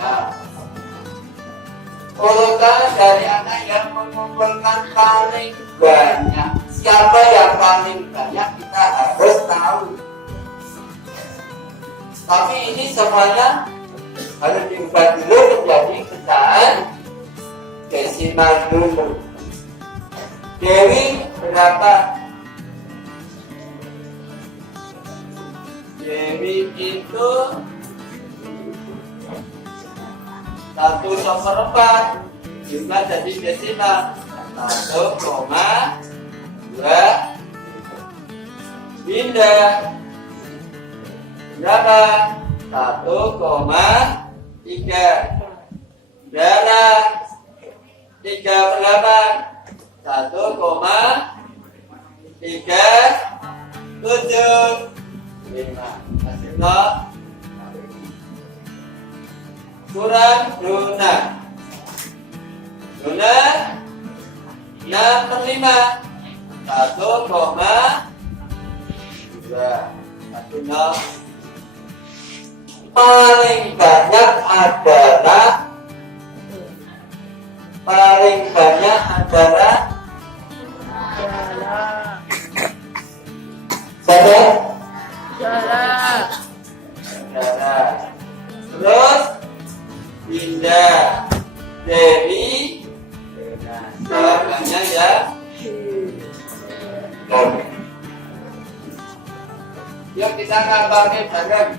Ya. Urutan dari anak yang mengumpulkan paling banyak. Siapa yang paling banyak kita harus tahu. Tapi ini semuanya harus diubah dulu menjadi pecahan desimal dulu. Dewi berapa? Dewi itu 1/4 juga jadi desimal 1,2. Dinda berapa? 1,3. Dara 3/8 1,375. Hasilnya kurang Duna 6/5 1,2. Hasilnya paling banyak adalah Saudara. Terus Dinda, Dewi, jawabannya ya. Yuk kita ngambangin bareng.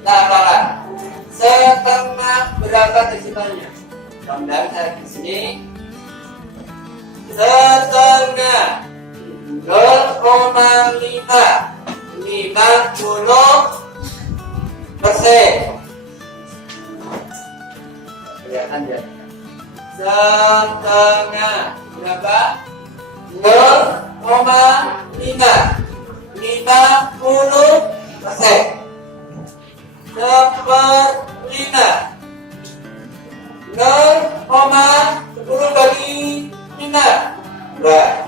Tambahan setengah berapa desimalnya? Gambar saya di sini. Setengah 0,50%. Kelihatan ya? Setengah berapa? 0,50%. 1/5 0,10 bagi 5 2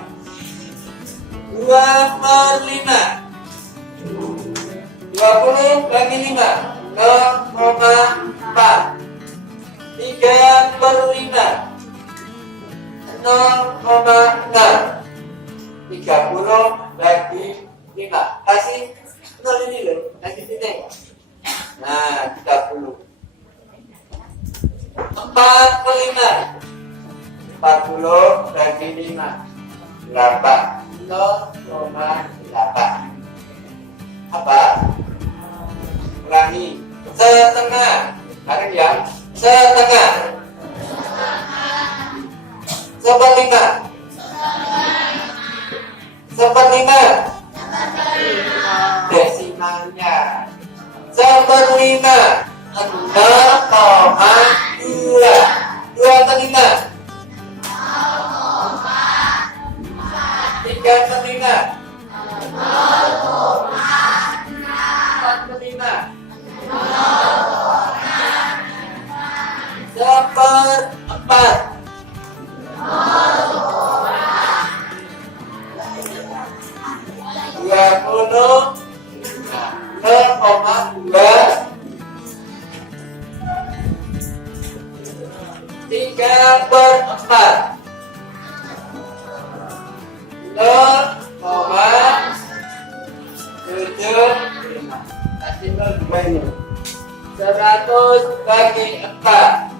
2/5 20 bagi 5 0,4 3/5 0,6 30 bagi 5 kasih nol ini loh, kasih titik. Nah, 30. 45. 40 bagi 5. 8. 0,8. Apa? Ulangi. Setengah. Bareng ya. Setengah. Seperlima. Seperlima. Desimalnya. Seperlima. 0,2. 2/5. 3/5. 4/5. 1/4. 20. 0,2. 3/4. 0,75. Kasih 0,2 ini. 100 bagi 4.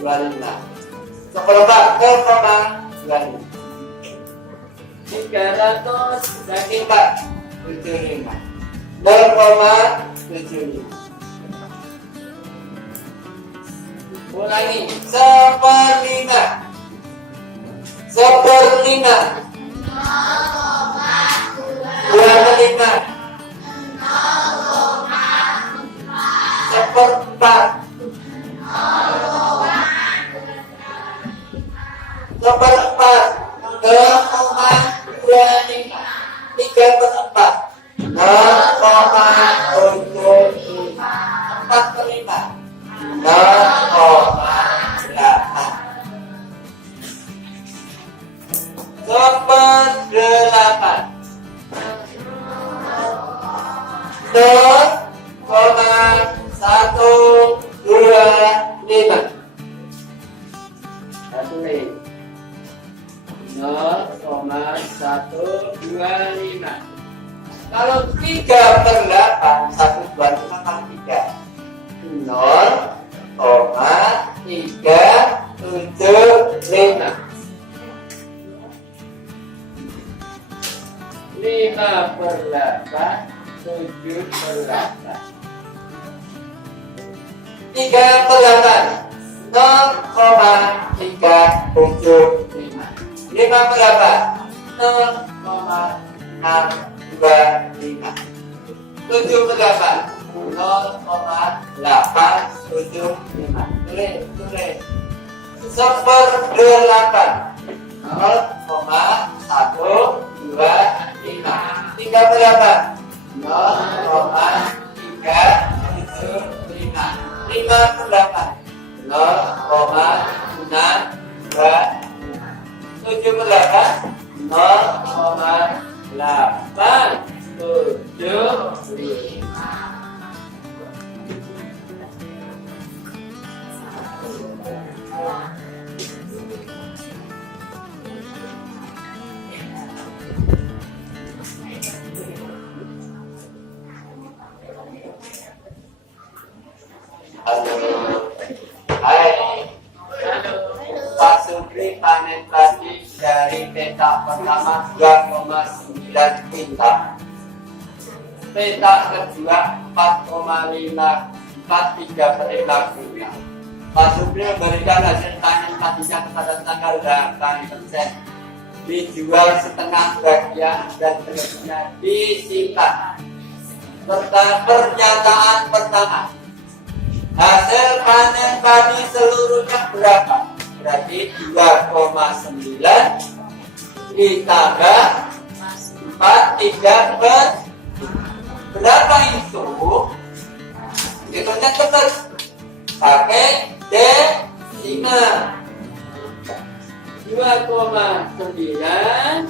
25. Seperempat 0,25. 300 bagi 4. 75. 0,75. Ulangi. Seperlima. Seperlima. 2/5. Seperempat. Seperempat. 0,25. 3/4. 0,75. 4/5. 0,8. Seperdelapan. 0,125. Satu nih. 0,125. Kalau 3/8 125 kali 3. 0,375. 5/8 7/8. 3/8 0,375. 5/8 0,625. 7/8 0,875. Tulis. Seperdelapan 0,125. 3/8 0,375. 5/8 0,625. 7/8 0,875. Halo. Hai. Pak Supri panen padi dari petak pertama 2,9 kintal. Petak kedua 4,543 kintal. Pak Supri memberikan hasil panen padinya kepada tanggal 8%. Dijual setengah bagian dan selebihnya disimpan. Pernyataan pertama. Hasil panen padi seluruhnya berapa? Berarti 2,9 ditambah 4 berapa itu? Hitungnya cepat. Pakai desimal. 2,9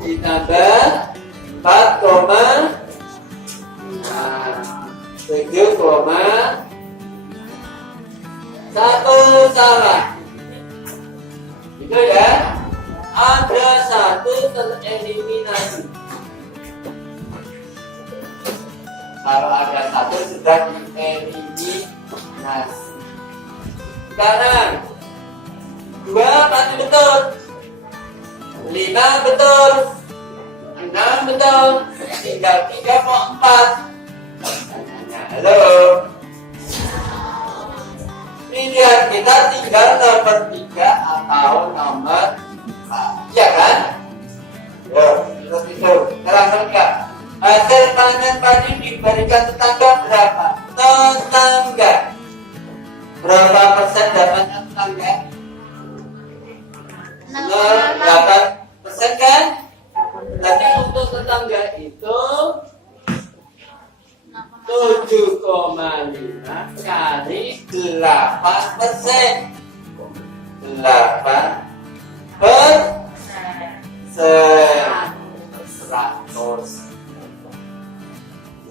ditambah 7,1 salah. Itu ya. Ada satu tereliminasi. Kalau ada satu sudah dieliminasi. Sekarang 2 pasti betul, 5 betul, 6 betul, tinggal 3 mau 4. Halo. Pilihan kita tinggal nomor 3 atau nomor 4, ya kan? Yo, terus itu. Terang enggak? Hasil panen padi diberikan tetangga berapa? Tetangga. Berapa persen dapatnya tetangga? 8% kan? Jadi untuk tetangga itu 7,5 kali 8%. 8 per 100.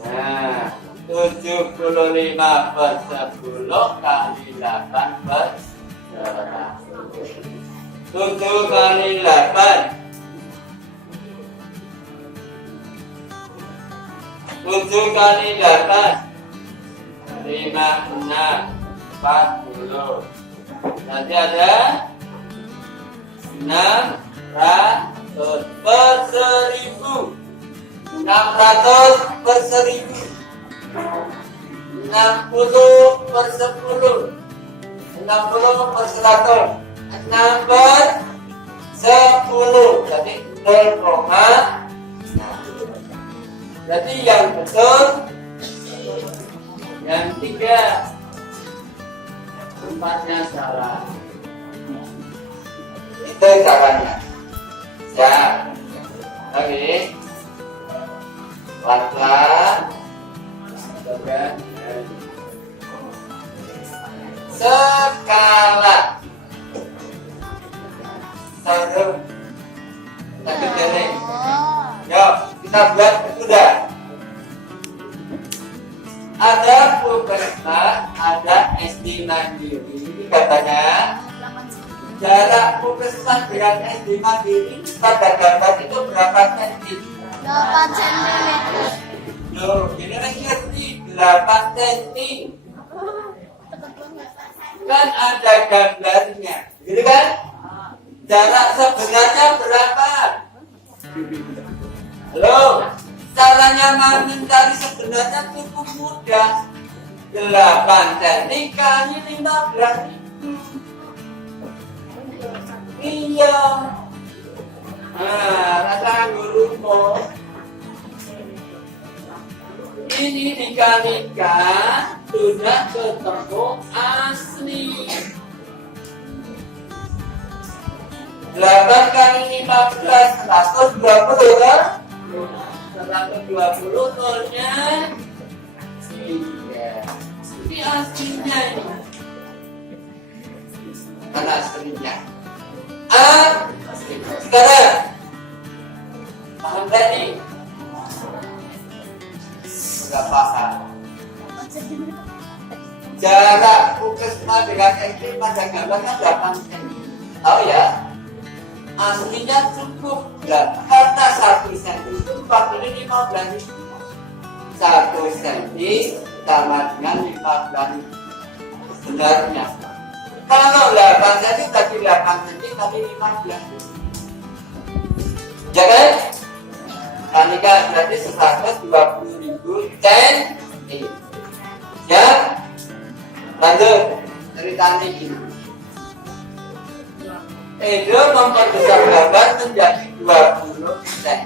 Nah, 75 per 10 kali 8 per 100. 7 kali 8. 7 kali 8. 5, 6, 40. Nanti ada 600 per 1000. 600 per 1000. 60 per 10. 60 per 100. 6 per 10. Jadi 0,6. Jadi yang betul yang 3. 4-nya salah. Itu caranya. Ya. Oke. Pelan-pelan. Skala. Satu. Satu jari. Yuk, kita buat sudah. Ada Puskesmas, ada SD Mandiri. Ini katanya jarak Puskesmas dengan SD Mandiri pada gambar itu berapa cm? 8 cm. Loh, ini kan ngerti 8 cm. Kan ada gambarnya, gitu kan? Jarak sebenarnya berapa? Halo, caranya mencari sebenarnya cukup mudah. 8 cm kali 15 itu. Iya. Nah, rasa gurumu. Ini dikalikan sudah ketemu asli. 8 kali 15 120 kan? 120 tolnya 3. Ini aslinya ini. Mana aslinya? Sekarang paham tadi? Sudah paham. Jarak Puskesmas dengan SD pada gambarnya 8 cm. Tahu ya? Aslinya cukup karena 1 cm itu 15. 1 cm sama dengan 15 sebenarnya. Kalau 8 cm tadi 8 cm tadi 15. Ya kan? Kalikan berarti 120.000 cm. Ya? Lanjut ceritanya ini. Edo memperbesar gambar menjadi 20 cm.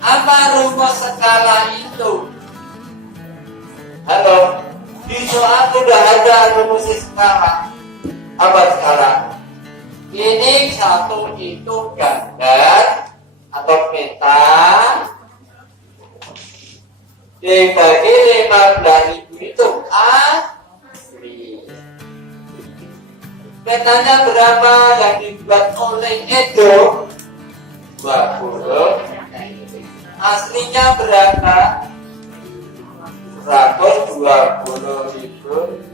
Apa rumus skala itu? Halo, di soal sudah ada rumus skala. Apa skala? Ini satu itu gambar atau peta dibagi 15.000 itu asli. Petanya berapa yang dibuat oleh Edo? 20. Aslinya berapa? 120.000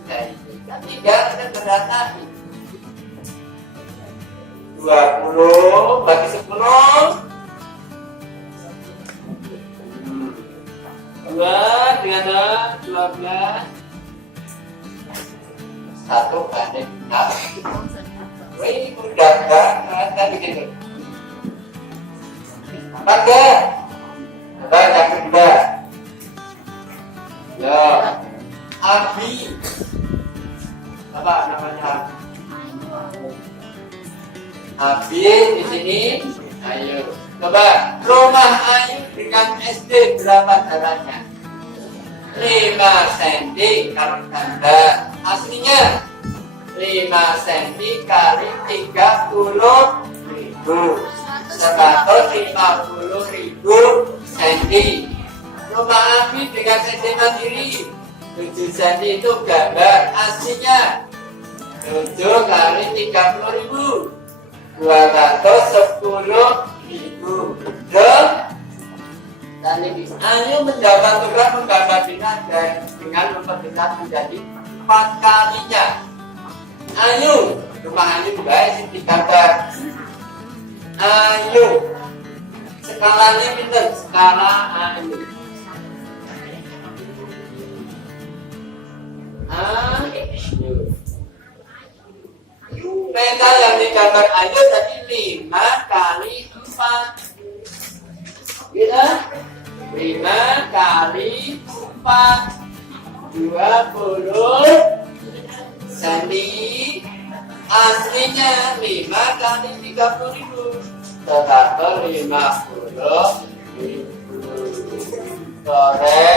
cm. Tidak sederhana. 20 bagi 10. 2 dengan 12. 1 banding 6. Wih, udah banget kan begitu. Apa enggak? Coba yang kedua. Ya, Abi. Apa namanya? Abi di sini. Ayo, coba rumah Ayu dengan SD berapa jaraknya? 5 cm kalau tanda aslinya 5 cm kali 30.000 150.000 cm. Rumah Abi dengan SD mandiri 7 cm itu gambar aslinya 7 kali 30.000 210.000. Dan Ayu mendapat tugas menggambar bintang dengan memperbesar menjadi 4 kalinya. Ayu, rumah Ayu guys digambar. Ayu, skalanya pinter, skala Ayu. Peta yang digambar Ayu tadi 5 kali 4. Gitu? 5 kali 4 20 cm. Aslinya 5 kali 30.000 150.000. Sore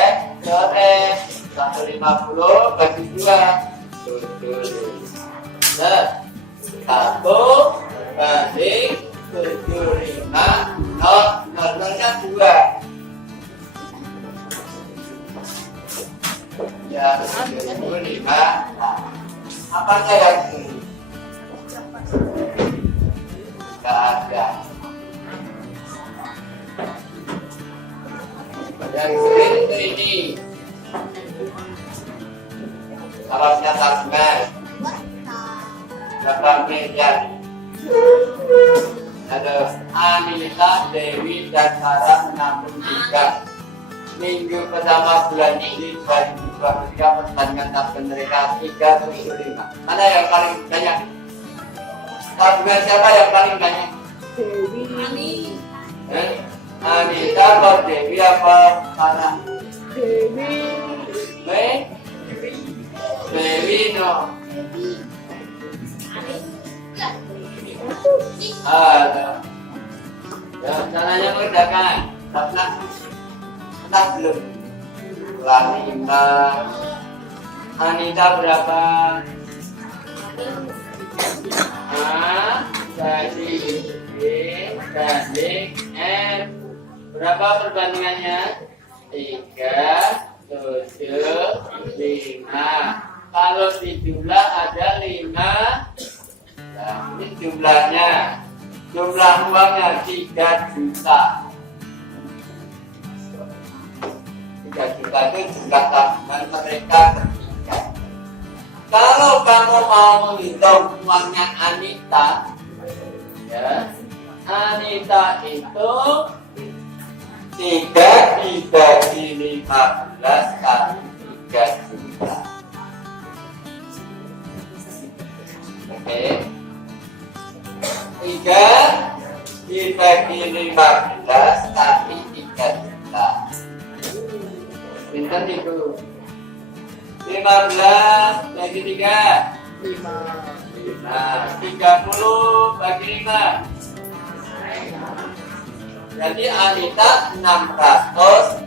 150 bagi 2 7. 1 banding 75 nolnya 2. Ya 75. Apanya yang ini? Tidak ada. Yang sulit itu ini. Salahnya tabungan. 8 miliar. Ada Anita, Dewi, dan Sarah menabung 3. Minggu pertama bulan ini 2023 pertandingan tabungan mereka 375. Mana yang paling banyak? Tabungan siapa yang paling banyak? Dewi. Anita atau Dewi apa Sarah? Dewi. Dewi no. Ada. Ya, caranya bedakan. Entah belum. 5. Anita berapa? Jadi B banding F. Berapa perbandingannya? 3, 7, 5. Kalau dijumlah ada 5. Nah, ini jumlahnya. Jumlah uangnya 3 juta. 3 juta itu jumlah tabungan mereka bertiga. Kalau kamu mau menghitung uangnya Anita, ya, Anita itu 3 dibagi 15 kali 3 juta. Oke. 3 dibagi 15 kali 3 juta. Pinter itu. 15 bagi 3. 30 bagi 5. Jadi Anita 600.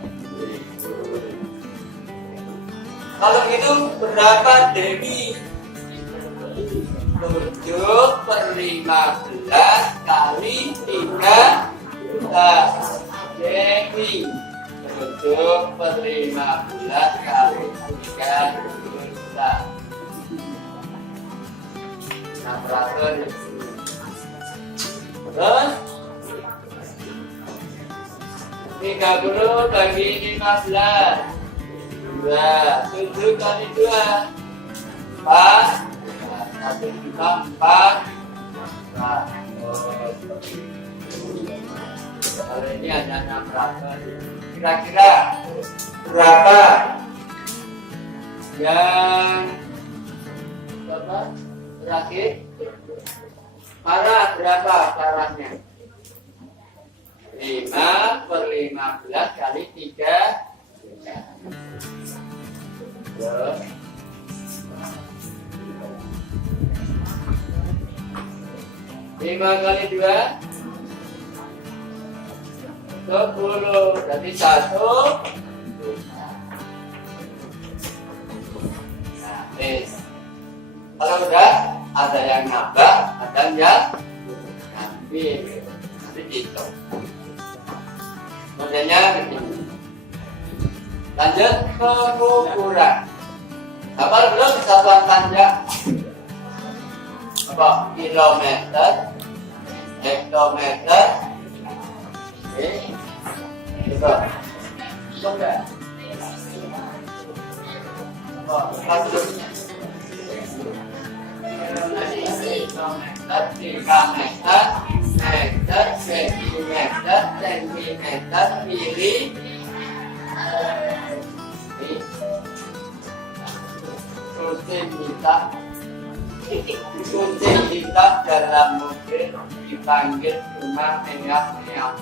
Kalau gitu berapa Dewi? 7 per 15 kali 3 juta. Dewi 7 per 15 kali 3 juta. 600. Terus 30 bagi 15. 7 kali 2. 4. 1 juta 4. Nah, kalau ini ada 600. Kira-kira berapa? Yang berapa? Terakhir. Parah berapa parahnya? 5/15 kali 3. Terus 5 kali 2 10. Jadi 1. Nah, kalau udah ada yang nambah, ada yang ngambil. Nanti hitung. Modelnya begini. Lanjut pengukuran. Apa belum satuan panjang? Apa? Kilometer, hektometer. Oke. Coba. Coba. Oh, kasusnya. Meter, sentimeter, mili, sentimeter dalam mobil dipanggil rumah meak-meak.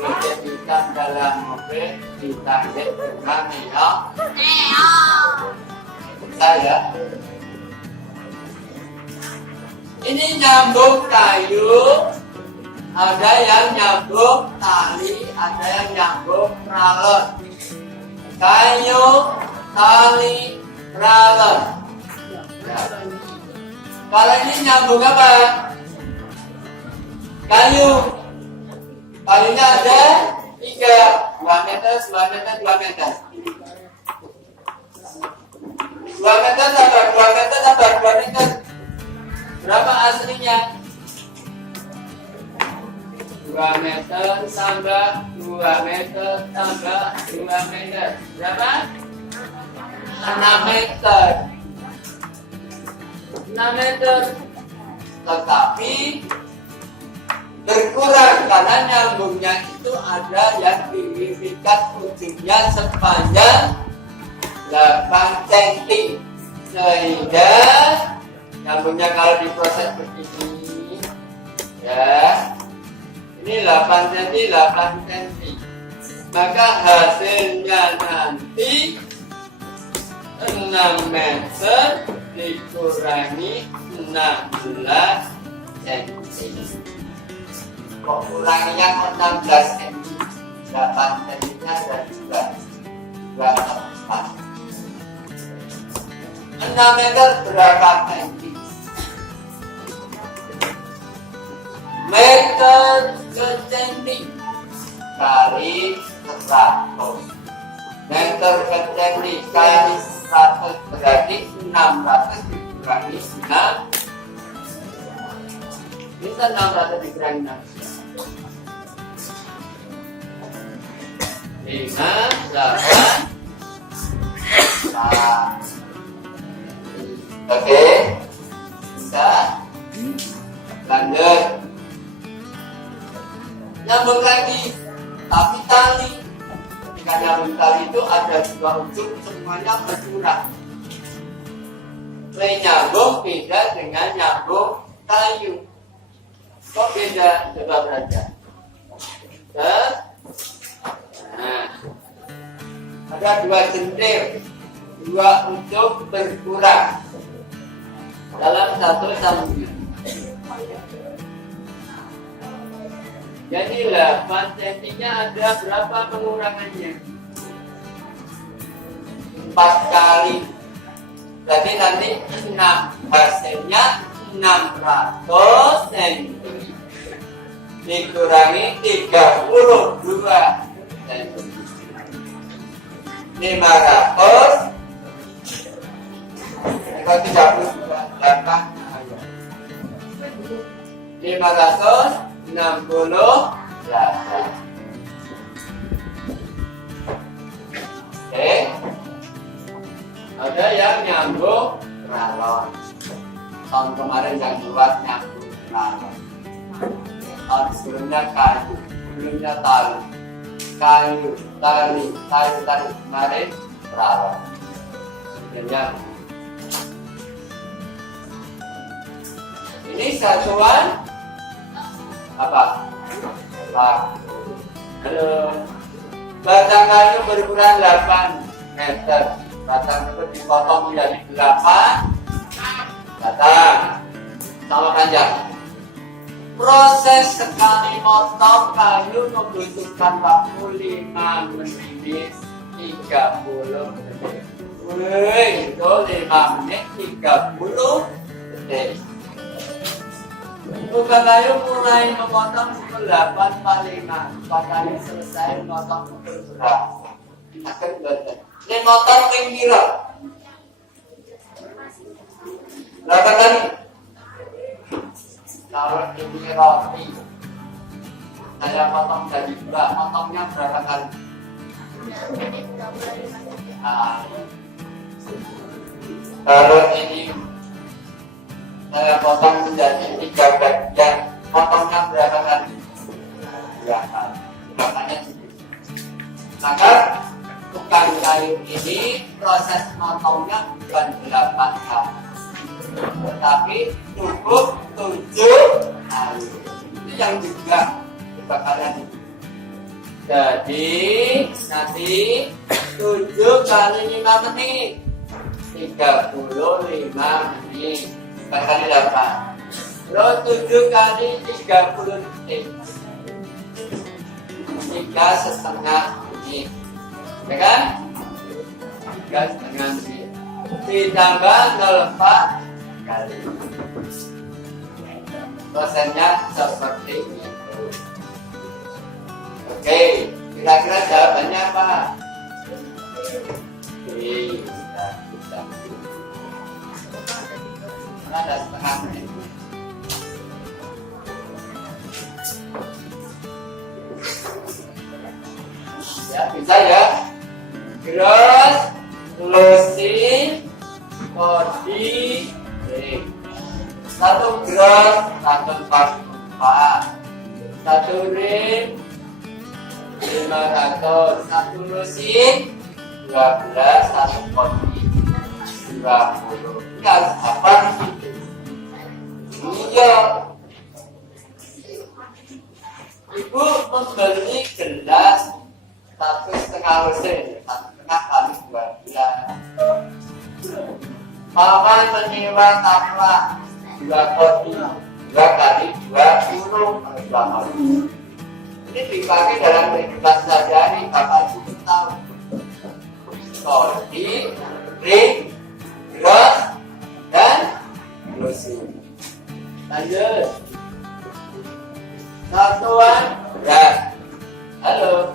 Sentimeter dalam mobil dipanggil rumah meak. Saya ini nyambung kayu, ada yang nyambung tali, ada yang nyambung ralon. Kayu, tali, ralon. Kalau ini nyambung apa? Kayu. Kayunya ada 3, 2 meter, 2 meter, 2 meter. 2 meter tambah 2 meter tambah 2 meter. Berapa aslinya? 2 meter tambah 2 meter tambah 2 meter. Berapa? 6 meter. 6 meter. Tetapi berkurang karena nyambungnya itu ada yang diikat ujungnya sepanjang 8 cm. Sehingga nyambungnya kalau diproses begini, ya, ini 8 cm, 8 cm. Maka hasilnya nanti 6 meter dikurangi 16 cm. Kok kuranginya 16 cm? 8 cm-nya ada 2 4. 6 meter berapa cm? Meter ke cm kali 100. Meter ke cm kali 100 berarti 600 dikurangi 6. Bisa 600 dikurangi 6. 5, 8, 4. Oke, bisa. Lanjut. Nyambung lagi, tapi tali. Ketika nyambung tali itu ada 2 ujung, semuanya berkurang. Nyambung beda dengan nyambung kayu. Kok beda? Coba belajar. Nah, ada 2 jentil, 2 ujung berkurang dalam satu sambungan. Jadi 8 cm-nya ada berapa pengurangannya? 4 kali. Berarti nanti 6 hasilnya 600 cm dikurangi 32 cm. 500 kita 32 belakang 568. Oke, ada yang nyambung ralon. Tahun kemarin yang luas nyambung ralon. Tahun sebelumnya kayu. sebelumnya tali, kayu, tali kemarin perawan. Ya. Ini satuan apa? Waktu. Halo. Batang kayu berukuran 8 meter. Batang itu dipotong menjadi 8 batang sama panjang. Proses sekali motong kayu membutuhkan waktu 5 menit 30 detik. Wih, itu 5 menit 30 detik. Tukang kayu mulai memotong pukul 8 paling 5. Tukang kayu selesai memotong pukul berapa? Akan betul. Ini motor pinggiran. Berapa kali? Kalau ini roti, saya potong jadi 2. Potongnya berapa kali? Nah, kalau ini saya potong menjadi 3 bagian, potongnya berapa kali? 2 kali. Makanya maka tukang kayu ini proses potongnya bukan 8 kali, tetapi cukup 7 kali. Itu yang juga kebakaran. Jadi nanti 7 kali 5 menit 35 menit. Kali 8. Terus 7 kali 30 detik. 3,5 menit. Ya kan? 3,5 menit. Ditambah 0,4 kali. Prosesnya seperti itu. Oke, kira-kira jawabannya apa? Oke, kita. Ada setengah menit. Ya, bisa ya. Terus closing body ring. 1 gram 144. 1 ring 500. 1 closing 12. 1 body 20. Ini harus apa sih? Iya. Ibu membeli gelas 1,5 lusin, 1,5 kali 12. Mama menyewa taplak 2 kopi, 2 kali 20 kali 20. Ini dipakai dalam kehidupan sehari-hari, Bapak Ibu tahu. Kopi, ring, gross, dan closing. Lanjut. Satuan berat. Halo.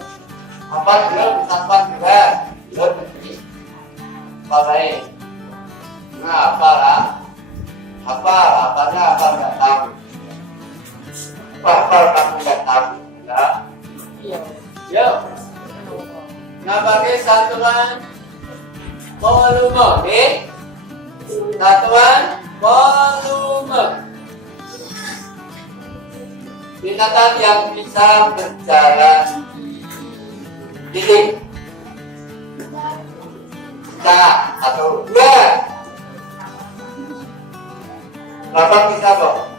Apa gram satuan berat? Belum begini. Apa baik? Nah, apa lah? Apanya apa nggak tahu? Apa kamu nggak tahu? Ya. Yuk. Nah, pakai satuan volume, oke? Satuan volume. Binatang yang bisa berjalan di dinding. Bisa atau 2. Berapa bisa kok?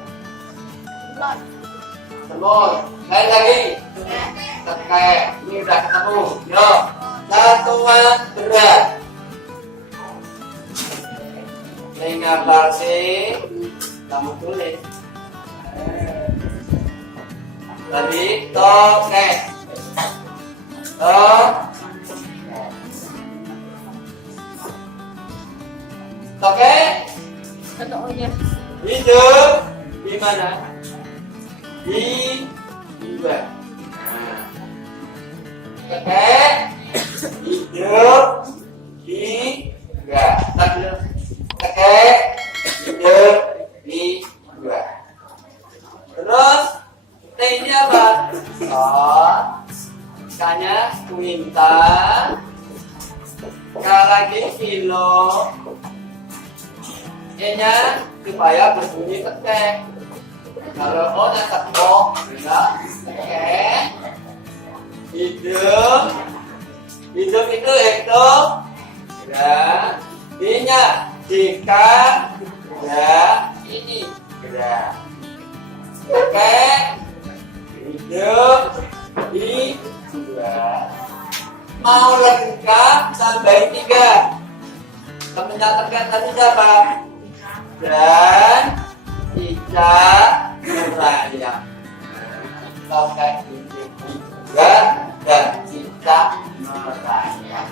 Semut. Lain lagi. Tekek. Ini udah ketemu. Yuk. Satuan berat. Lengah parsi. Kamu tulis. Tadi tokek. Tokek. Hidup di mana? Di dua. Tokek hidup di dua. Tokek hidup di dua. Terus T-nya apa? K-nya kuintal. K lagi kilo. E-nya supaya berbunyi tekek. Kalau O-nya tepok, enggak tekek. hidung. Hidung itu hekto. Gerak. Ininya jika gerak ini gerak. Oke. Hidung di 2. Mau lengkap tambahin 3. Mencatatkan tadi siapa? Dan tidak merayap. Pakai ini juga dan tidak merayap.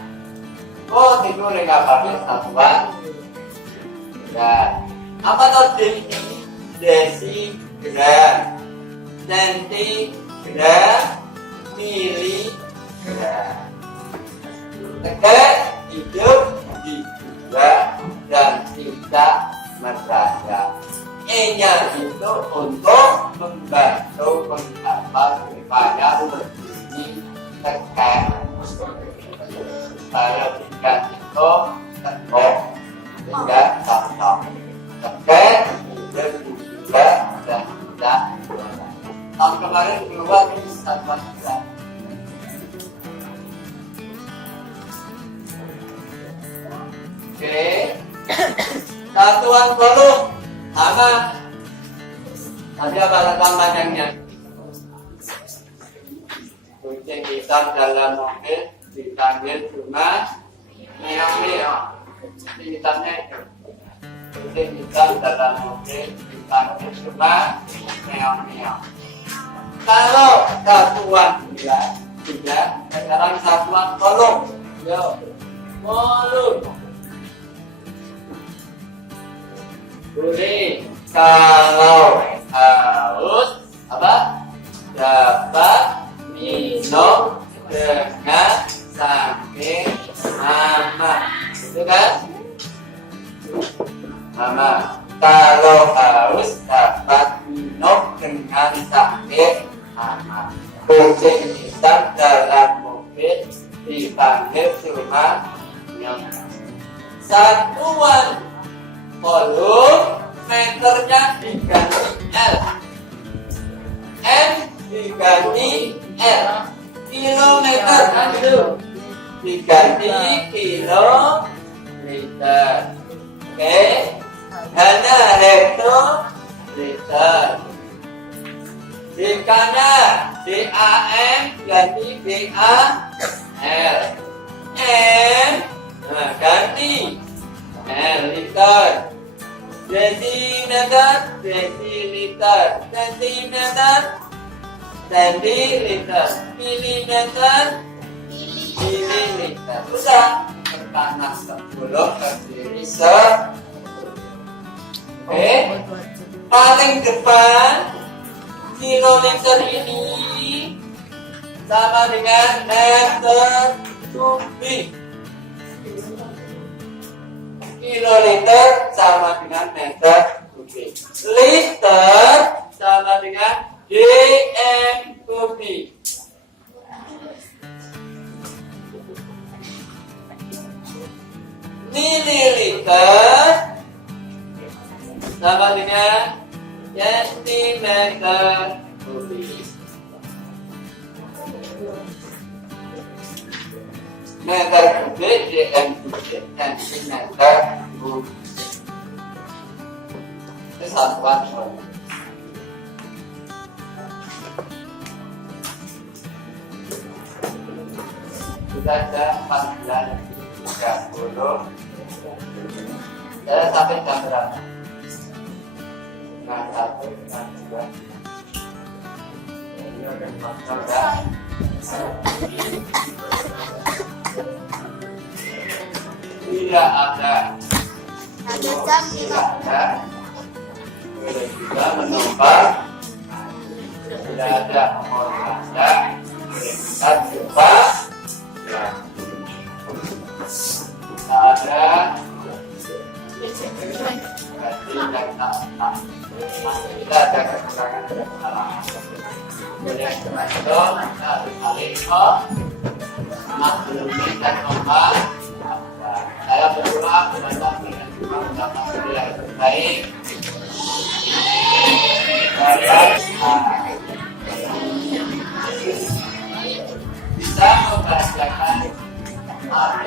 Oh, tidur nggak pakai satuan. Dan apa tadi? Desigram, sentigram, miligram. Tegak hidup di 2 dan tidak merayap. E-nya itu untuk membantu menghafal supaya berbunyi tegak. Kalau tidak itu tegak, tidak contoh. Tegak hidup di 2 dan tidak merayap. Tahun kemarin keluar ini satuan gerak. Oke, satuan volume sama. Tadi apa kata panjangnya? Kucing hitam dalam mobil dipanggil cuma meong-meong. Kucing hitamnya itu. Kucing hitam dalam mobil dipanggil cuma meong-meong. Kalau satuan tidak, sekarang satuan volume. Yo, volume. Boleh kalau haus apa dapat minum dengan sambil mama, itu kan? Mama. Kalau haus dapat minum dengan sambil mama. Kucing hitam dalam mobil dipanggil cuma nyong. Satuan volume meternya diganti L, M diganti L, kilometer diganti kilometer. Oke, hanya hektoliter. Dekanya DAM ganti DAL, M ganti L liter. Desimeter, desiliter, sentimeter, sentiliter, milimeter, mililiter. Sudah, pertanyaan 10 terdiri Oke, paling depan kiloliter ini sama dengan meter kubik. Kiloliter sama dengan meter kubik. Liter sama dengan dm kubik. Mililiter sama dengan sentimeter kubik. Meter kubik, dm kubik, sentimeter kubik. Itu satuan volume. Sudah ada 14.30. Saya sampai jam berapa? Nah, 1, nah, 2. Ini udah sudah. Tidak ada. Ada jam Tidak ada. Boleh juga menumpang. Tidak ada nomor tanda. Boleh kita coba. Ya. Tidak ada. Berarti yang tak. Kita ada kekurangan halaman. Boleh kita itu kita harus saling mas belum bisa nomor. Saya berdoa kepada dengan Tuhan mendapat yang terbaik. membahagiakan. Amin.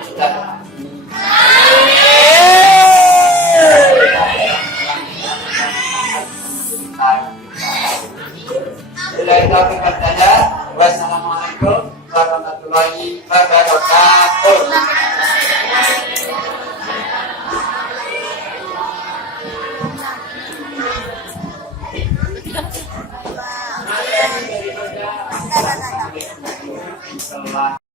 Wassalamualaikum warahmatullahi wabarakatuh.